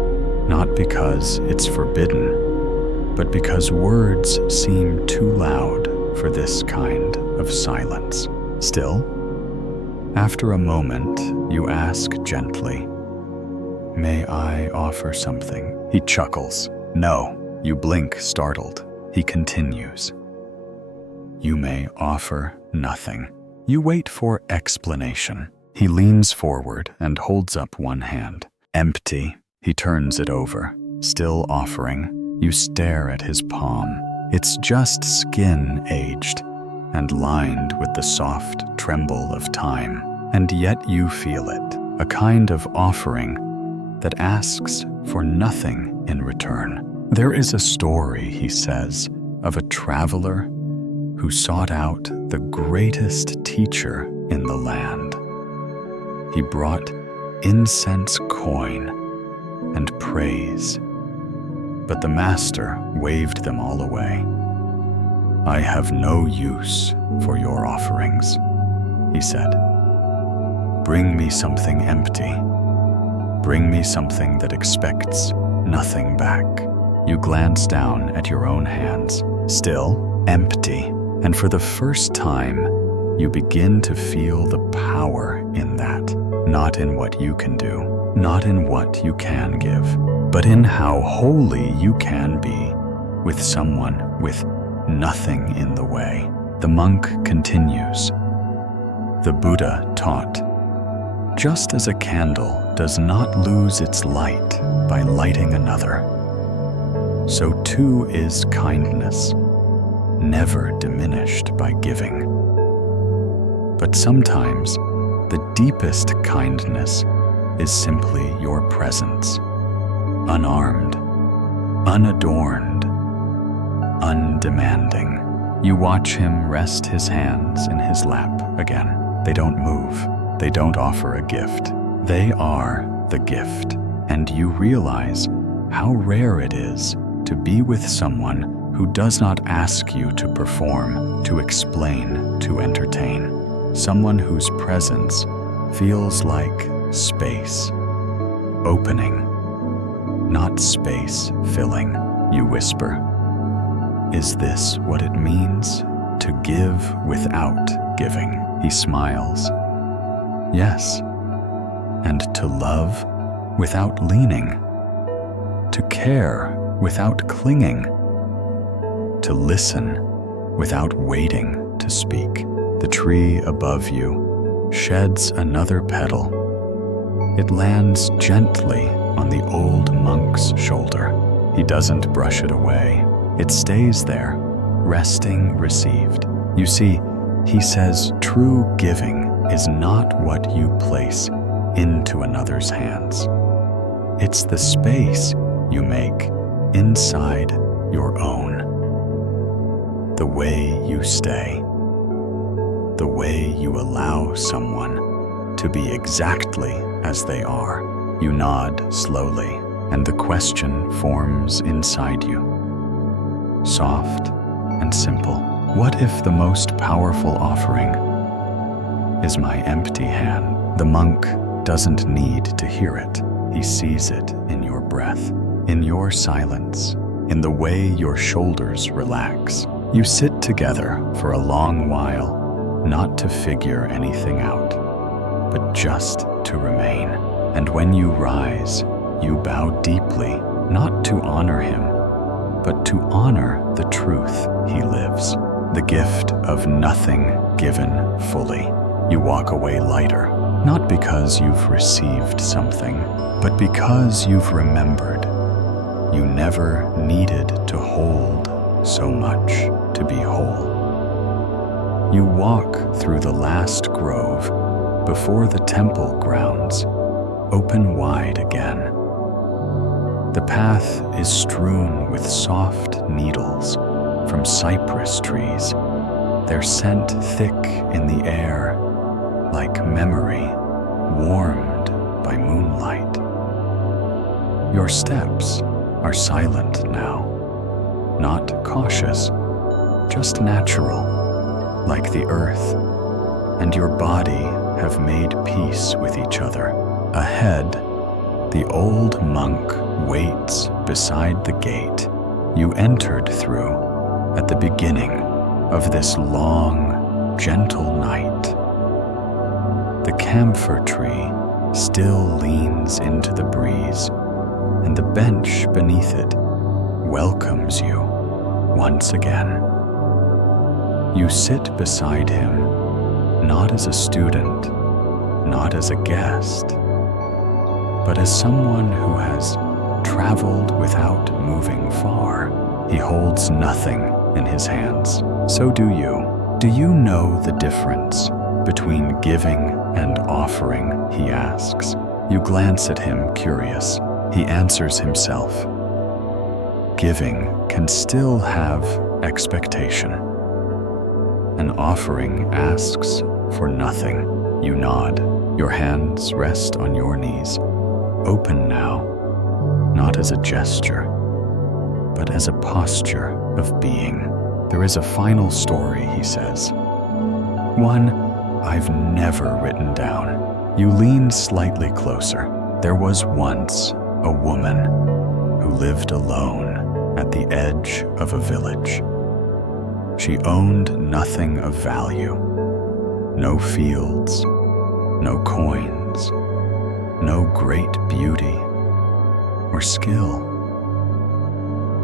not because it's forbidden, but because words seem too loud for this kind of silence. Still, after a moment, you ask gently, "May I offer something?" He chuckles. "No." You blink, startled. He continues, "You may offer nothing." You wait for explanation. He leans forward and holds up one hand. Empty. He turns it over, still offering. You stare at his palm. It's just skin aged and lined with the soft tremble of time. And yet you feel it, a kind of offering that asks for nothing in return. There is a story, he says, of a traveler who sought out the greatest teacher in the land. He brought incense, coin, and praise, but the master waved them all away. "I have no use for your offerings," he said. "Bring me something empty. Bring me something that expects nothing back." You glance down at your own hands, still empty, and for the first time, you begin to feel the power in that, not in what you can do, not in what you can give, but in how holy you can be with someone with nothing in the way. The monk continues. The Buddha taught, just as a candle does not lose its light by lighting another, so too is kindness, never diminished by giving. But sometimes the deepest kindness is simply your presence, unarmed, unadorned, undemanding. You watch him rest his hands in his lap again. They don't move. They don't offer a gift. They are the gift. And you realize how rare it is to be with someone who does not ask you to perform, to explain, to entertain. Someone whose presence feels like space, opening, not space filling. You whisper, "Is this what it means to give without giving?" He smiles. "Yes." And to love without leaning, to care without clinging, to listen without waiting to speak. The tree above you sheds another petal. It lands gently on the old monk's shoulder. He doesn't brush it away. It stays there, resting received. You see, he says true giving is not what you place into another's hands. It's the space you make inside your own. The way you stay. The way you allow someone to be exactly as they are. You nod slowly, and the question forms inside you. Soft and simple. What if the most powerful offering is my empty hand? The monk doesn't need to hear it. He sees it in your breath, in your silence, in the way your shoulders relax. You sit together for a long while, not to figure anything out, but just to remain. And when you rise, you bow deeply, not to honor him, but to honor the truth he lives, the gift of nothing given fully. You walk away lighter, not because you've received something, but because you've remembered. You never needed to hold so much to be whole. You walk through the last grove before the temple grounds open wide again. The path is strewn with soft needles from cypress trees, their scent thick in the air, like memory warmed by moonlight. Your steps are silent now, not cautious, just natural, like the earth and your body have made peace with each other. Ahead, the old monk waits beside the gate you entered through at the beginning of this long, gentle night. The camphor tree still leans into the breeze, and the bench beneath it welcomes you once again. You sit beside him, not as a student, not as a guest, but as someone who has traveled without moving far. He holds nothing in his hands. So do you. Do you know the difference between giving and offering, he asks. You glance at him, curious. He answers himself. Giving can still have expectation. An offering asks for nothing. You nod. Your hands rest on your knees. Open now, not as a gesture, but as a posture of being. There is a final story, he says. One I've never written down. You lean slightly closer. There was once a woman who lived alone at the edge of a village. She owned nothing of value. No fields, no coins, no great beauty or skill.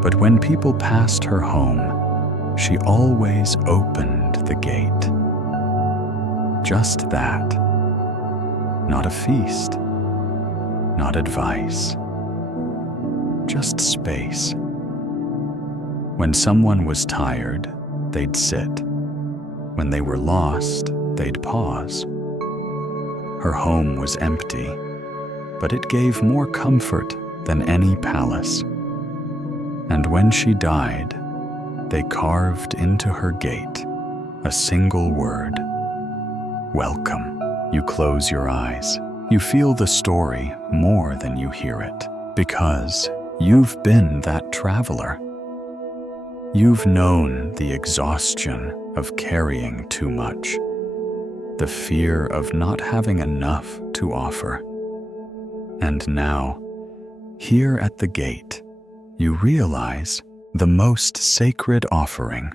But when people passed her home, she always opened the gate. Just that. Not a feast, not advice, just space. When someone was tired, they'd sit. When they were lost, they'd pause. Her home was empty, but it gave more comfort than any palace. And when she died, they carved into her gate a single word: welcome. You close your eyes. You feel the story more than you hear it, because you've been that traveler. You've known the exhaustion of carrying too much, the fear of not having enough to offer. And now, here at the gate, you realize the most sacred offering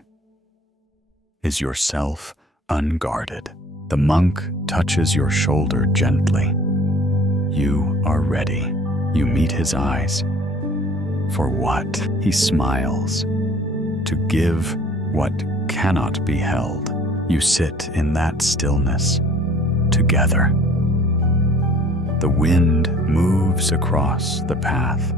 is yourself unguarded. The monk touches your shoulder gently. You are ready. You meet his eyes. For what? He smiles. To give what cannot be held. You sit in that stillness, together. The wind moves across the path.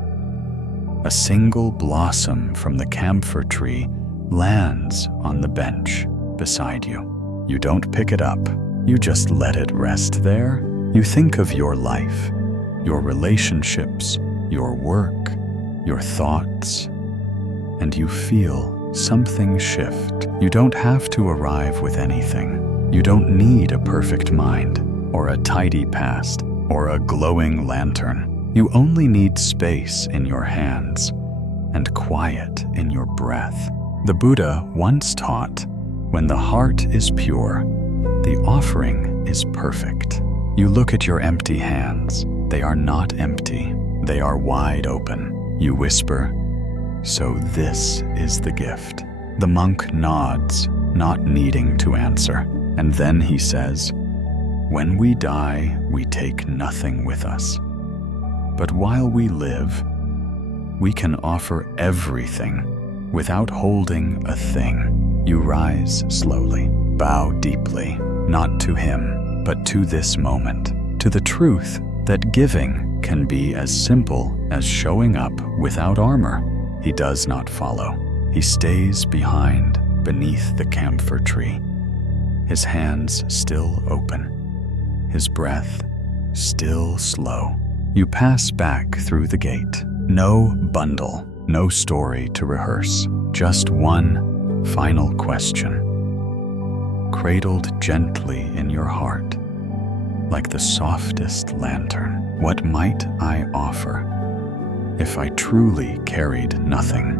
A single blossom from the camphor tree lands on the bench beside you. You don't pick it up. You just let it rest there. You think of your life, your relationships, your work, your thoughts, and you feel something shift. You don't have to arrive with anything. You don't need a perfect mind, or a tidy past, or a glowing lantern. You only need space in your hands and quiet in your breath. The Buddha once taught, when the heart is pure, the offering is perfect. You look at your empty hands. They are not empty. They are wide open. You whisper, "So this is the gift." The monk nods, not needing to answer. And then he says, "When we die, we take nothing with us. But while we live, we can offer everything without holding a thing." You rise slowly, bow deeply, not to him, but to this moment, to the truth that giving can be as simple as showing up without armor. He does not follow. He stays behind, beneath the camphor tree, his hands still open, his breath still slow. You pass back through the gate. No bundle, no story to rehearse, just one final question, cradled gently in your heart, like the softest lantern. What might I offer if I truly carried nothing?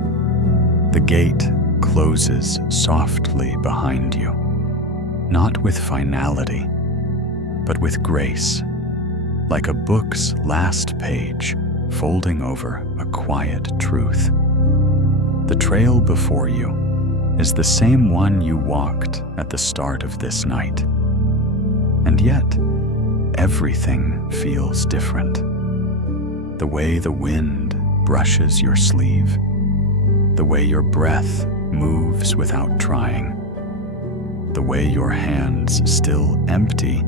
The gate closes softly behind you, not with finality, but with grace, like a book's last page folding over a quiet truth. The trail before you is the same one you walked at the start of this night. And yet, everything feels different. The way the wind brushes your sleeve, the way your breath moves without trying, the way your hands, still empty,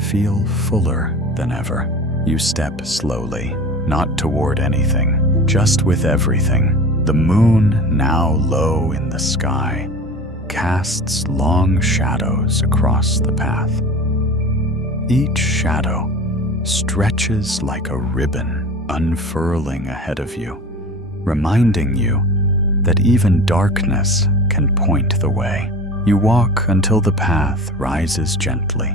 feel fuller than ever. You step slowly, not toward anything, just with everything. The moon, now low in the sky, casts long shadows across the path. Each shadow stretches like a ribbon unfurling ahead of you, reminding you that even darkness can point the way. You walk until the path rises gently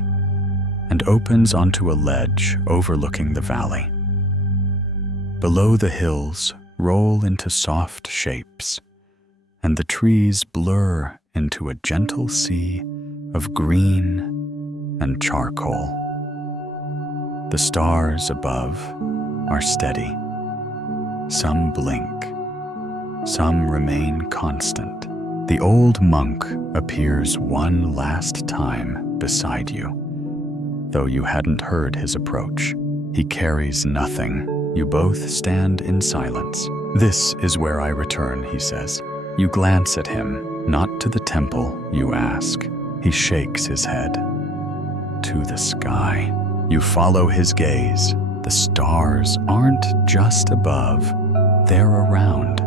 and opens onto a ledge overlooking the valley. Below, the hills roll into soft shapes, and the trees blur into a gentle sea of green and charcoal. The stars above are steady. Some blink, some remain constant. The old monk appears one last time beside you, though you hadn't heard his approach. He carries nothing. You both stand in silence. "This is where I return," he says. You glance at him, not to the temple, you ask. He shakes his head. To the sky. You follow his gaze. The stars aren't just above, they're around,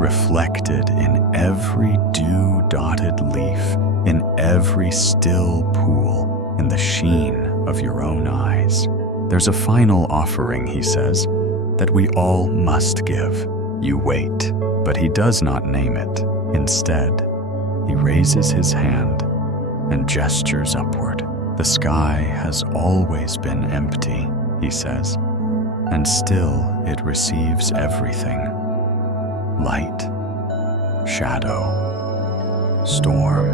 reflected in every dew-dotted leaf, in every still pool, in the sheen of your own eyes. There's a final offering, he says, that we all must give. You wait, but he does not name it. Instead, he raises his hand and gestures upward. The sky has always been empty, he says, and still it receives everything. Light, shadow, storm,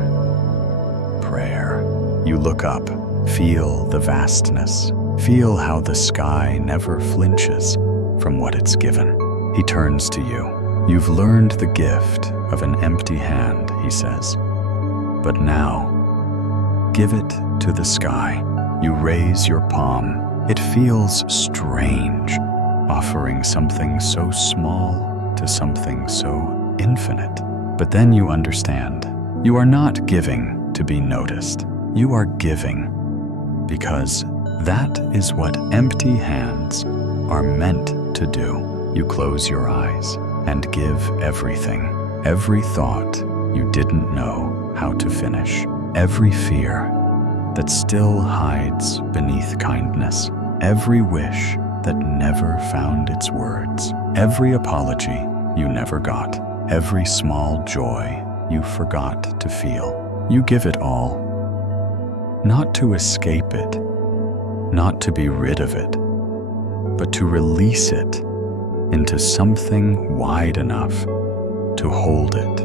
prayer. You look up, feel the vastness, feel how the sky never flinches from what it's given. He turns to you. You've learned the gift of an empty hand, he says. But now, give it to the sky. You raise your palm. It feels strange, offering something so small to something so infinite. But then you understand. You are not giving to be noticed. You are giving because that is what empty hands are meant to do. You close your eyes and give everything. Every thought you didn't know how to finish. Every fear that still hides beneath kindness. Every wish that never found its words. Every apology you never got. Every small joy you forgot to feel. You give it all. Not to escape it, not to be rid of it, but to release it into something wide enough to hold it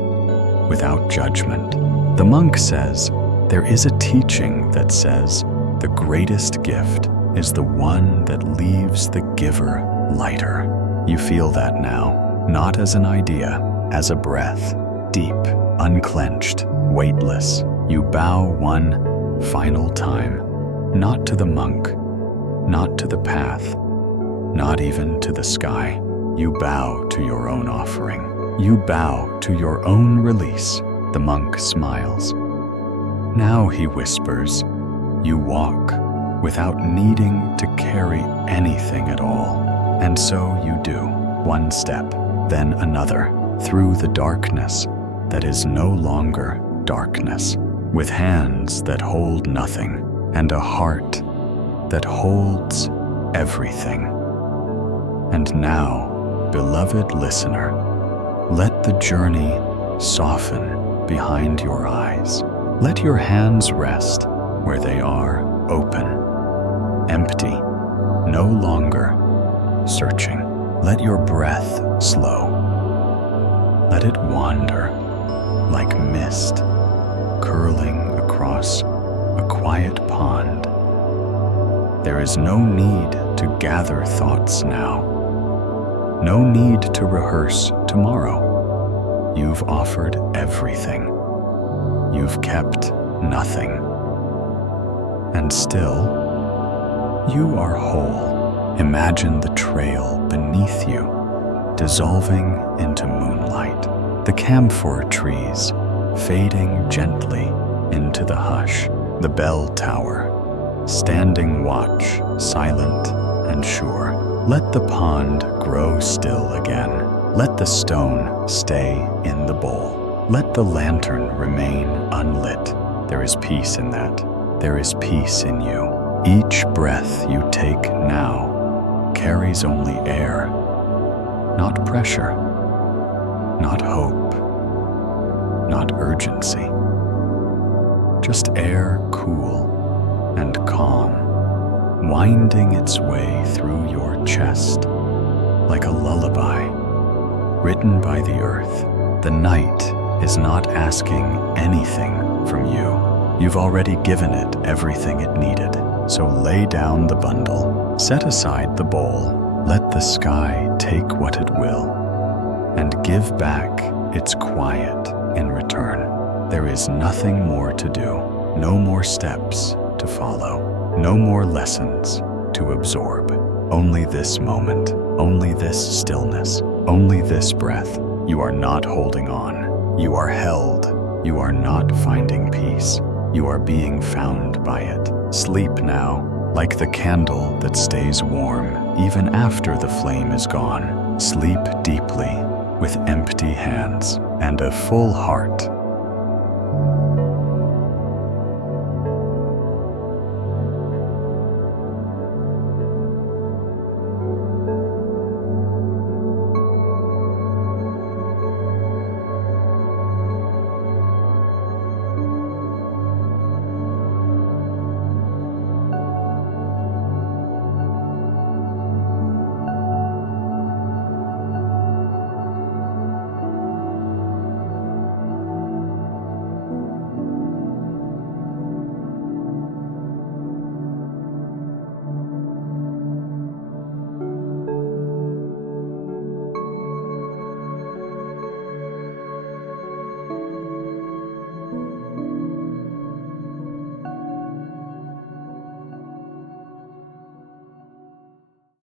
without judgment. The monk says there is a teaching that says the greatest gift is the one that leaves the giver lighter. You feel that now, not as an idea, as a breath, deep, unclenched, weightless. You bow one final time, not to the monk, not to the path, not even to the sky. You bow to your own offering. You bow to your own release. The monk smiles. Now, he whispers, you walk without needing to carry anything at all. And so you do, one step, then another, through the darkness that is no longer darkness, with hands that hold nothing and a heart that holds everything. And now, Beloved listener, let the journey soften behind your eyes. Let your hands rest where they are, open, empty, no longer searching. Let your breath slow. Let it wander like mist curling across a quiet pond. There is no need to gather thoughts now. No need to rehearse tomorrow. You've offered everything. You've kept nothing. And still, you are whole. Imagine the trail beneath you, dissolving into moonlight. The camphor trees fading gently into the hush. The bell tower, standing watch, silent and sure. Let the pond grow still again. Let the stone stay in the bowl. Let the lantern remain unlit. There is peace in that. There is peace in you. Each breath you take now carries only air, not pressure, not hope, not urgency. Just air cool and calm, winding its way through your chest like a lullaby written by the earth. The night is not asking anything from you. You've already given it everything it needed. So lay down the bundle, set aside the bowl, let the sky take what it will, and give back its quiet in return. There is nothing more to do, no more steps to follow, no more lessons to absorb. Only this moment, only this stillness, only this breath. You are not holding on. You are held. You are not finding peace. You are being found by it. Sleep now, like the candle that stays warm even after the flame is gone. Sleep deeply, with empty hands and a full heart.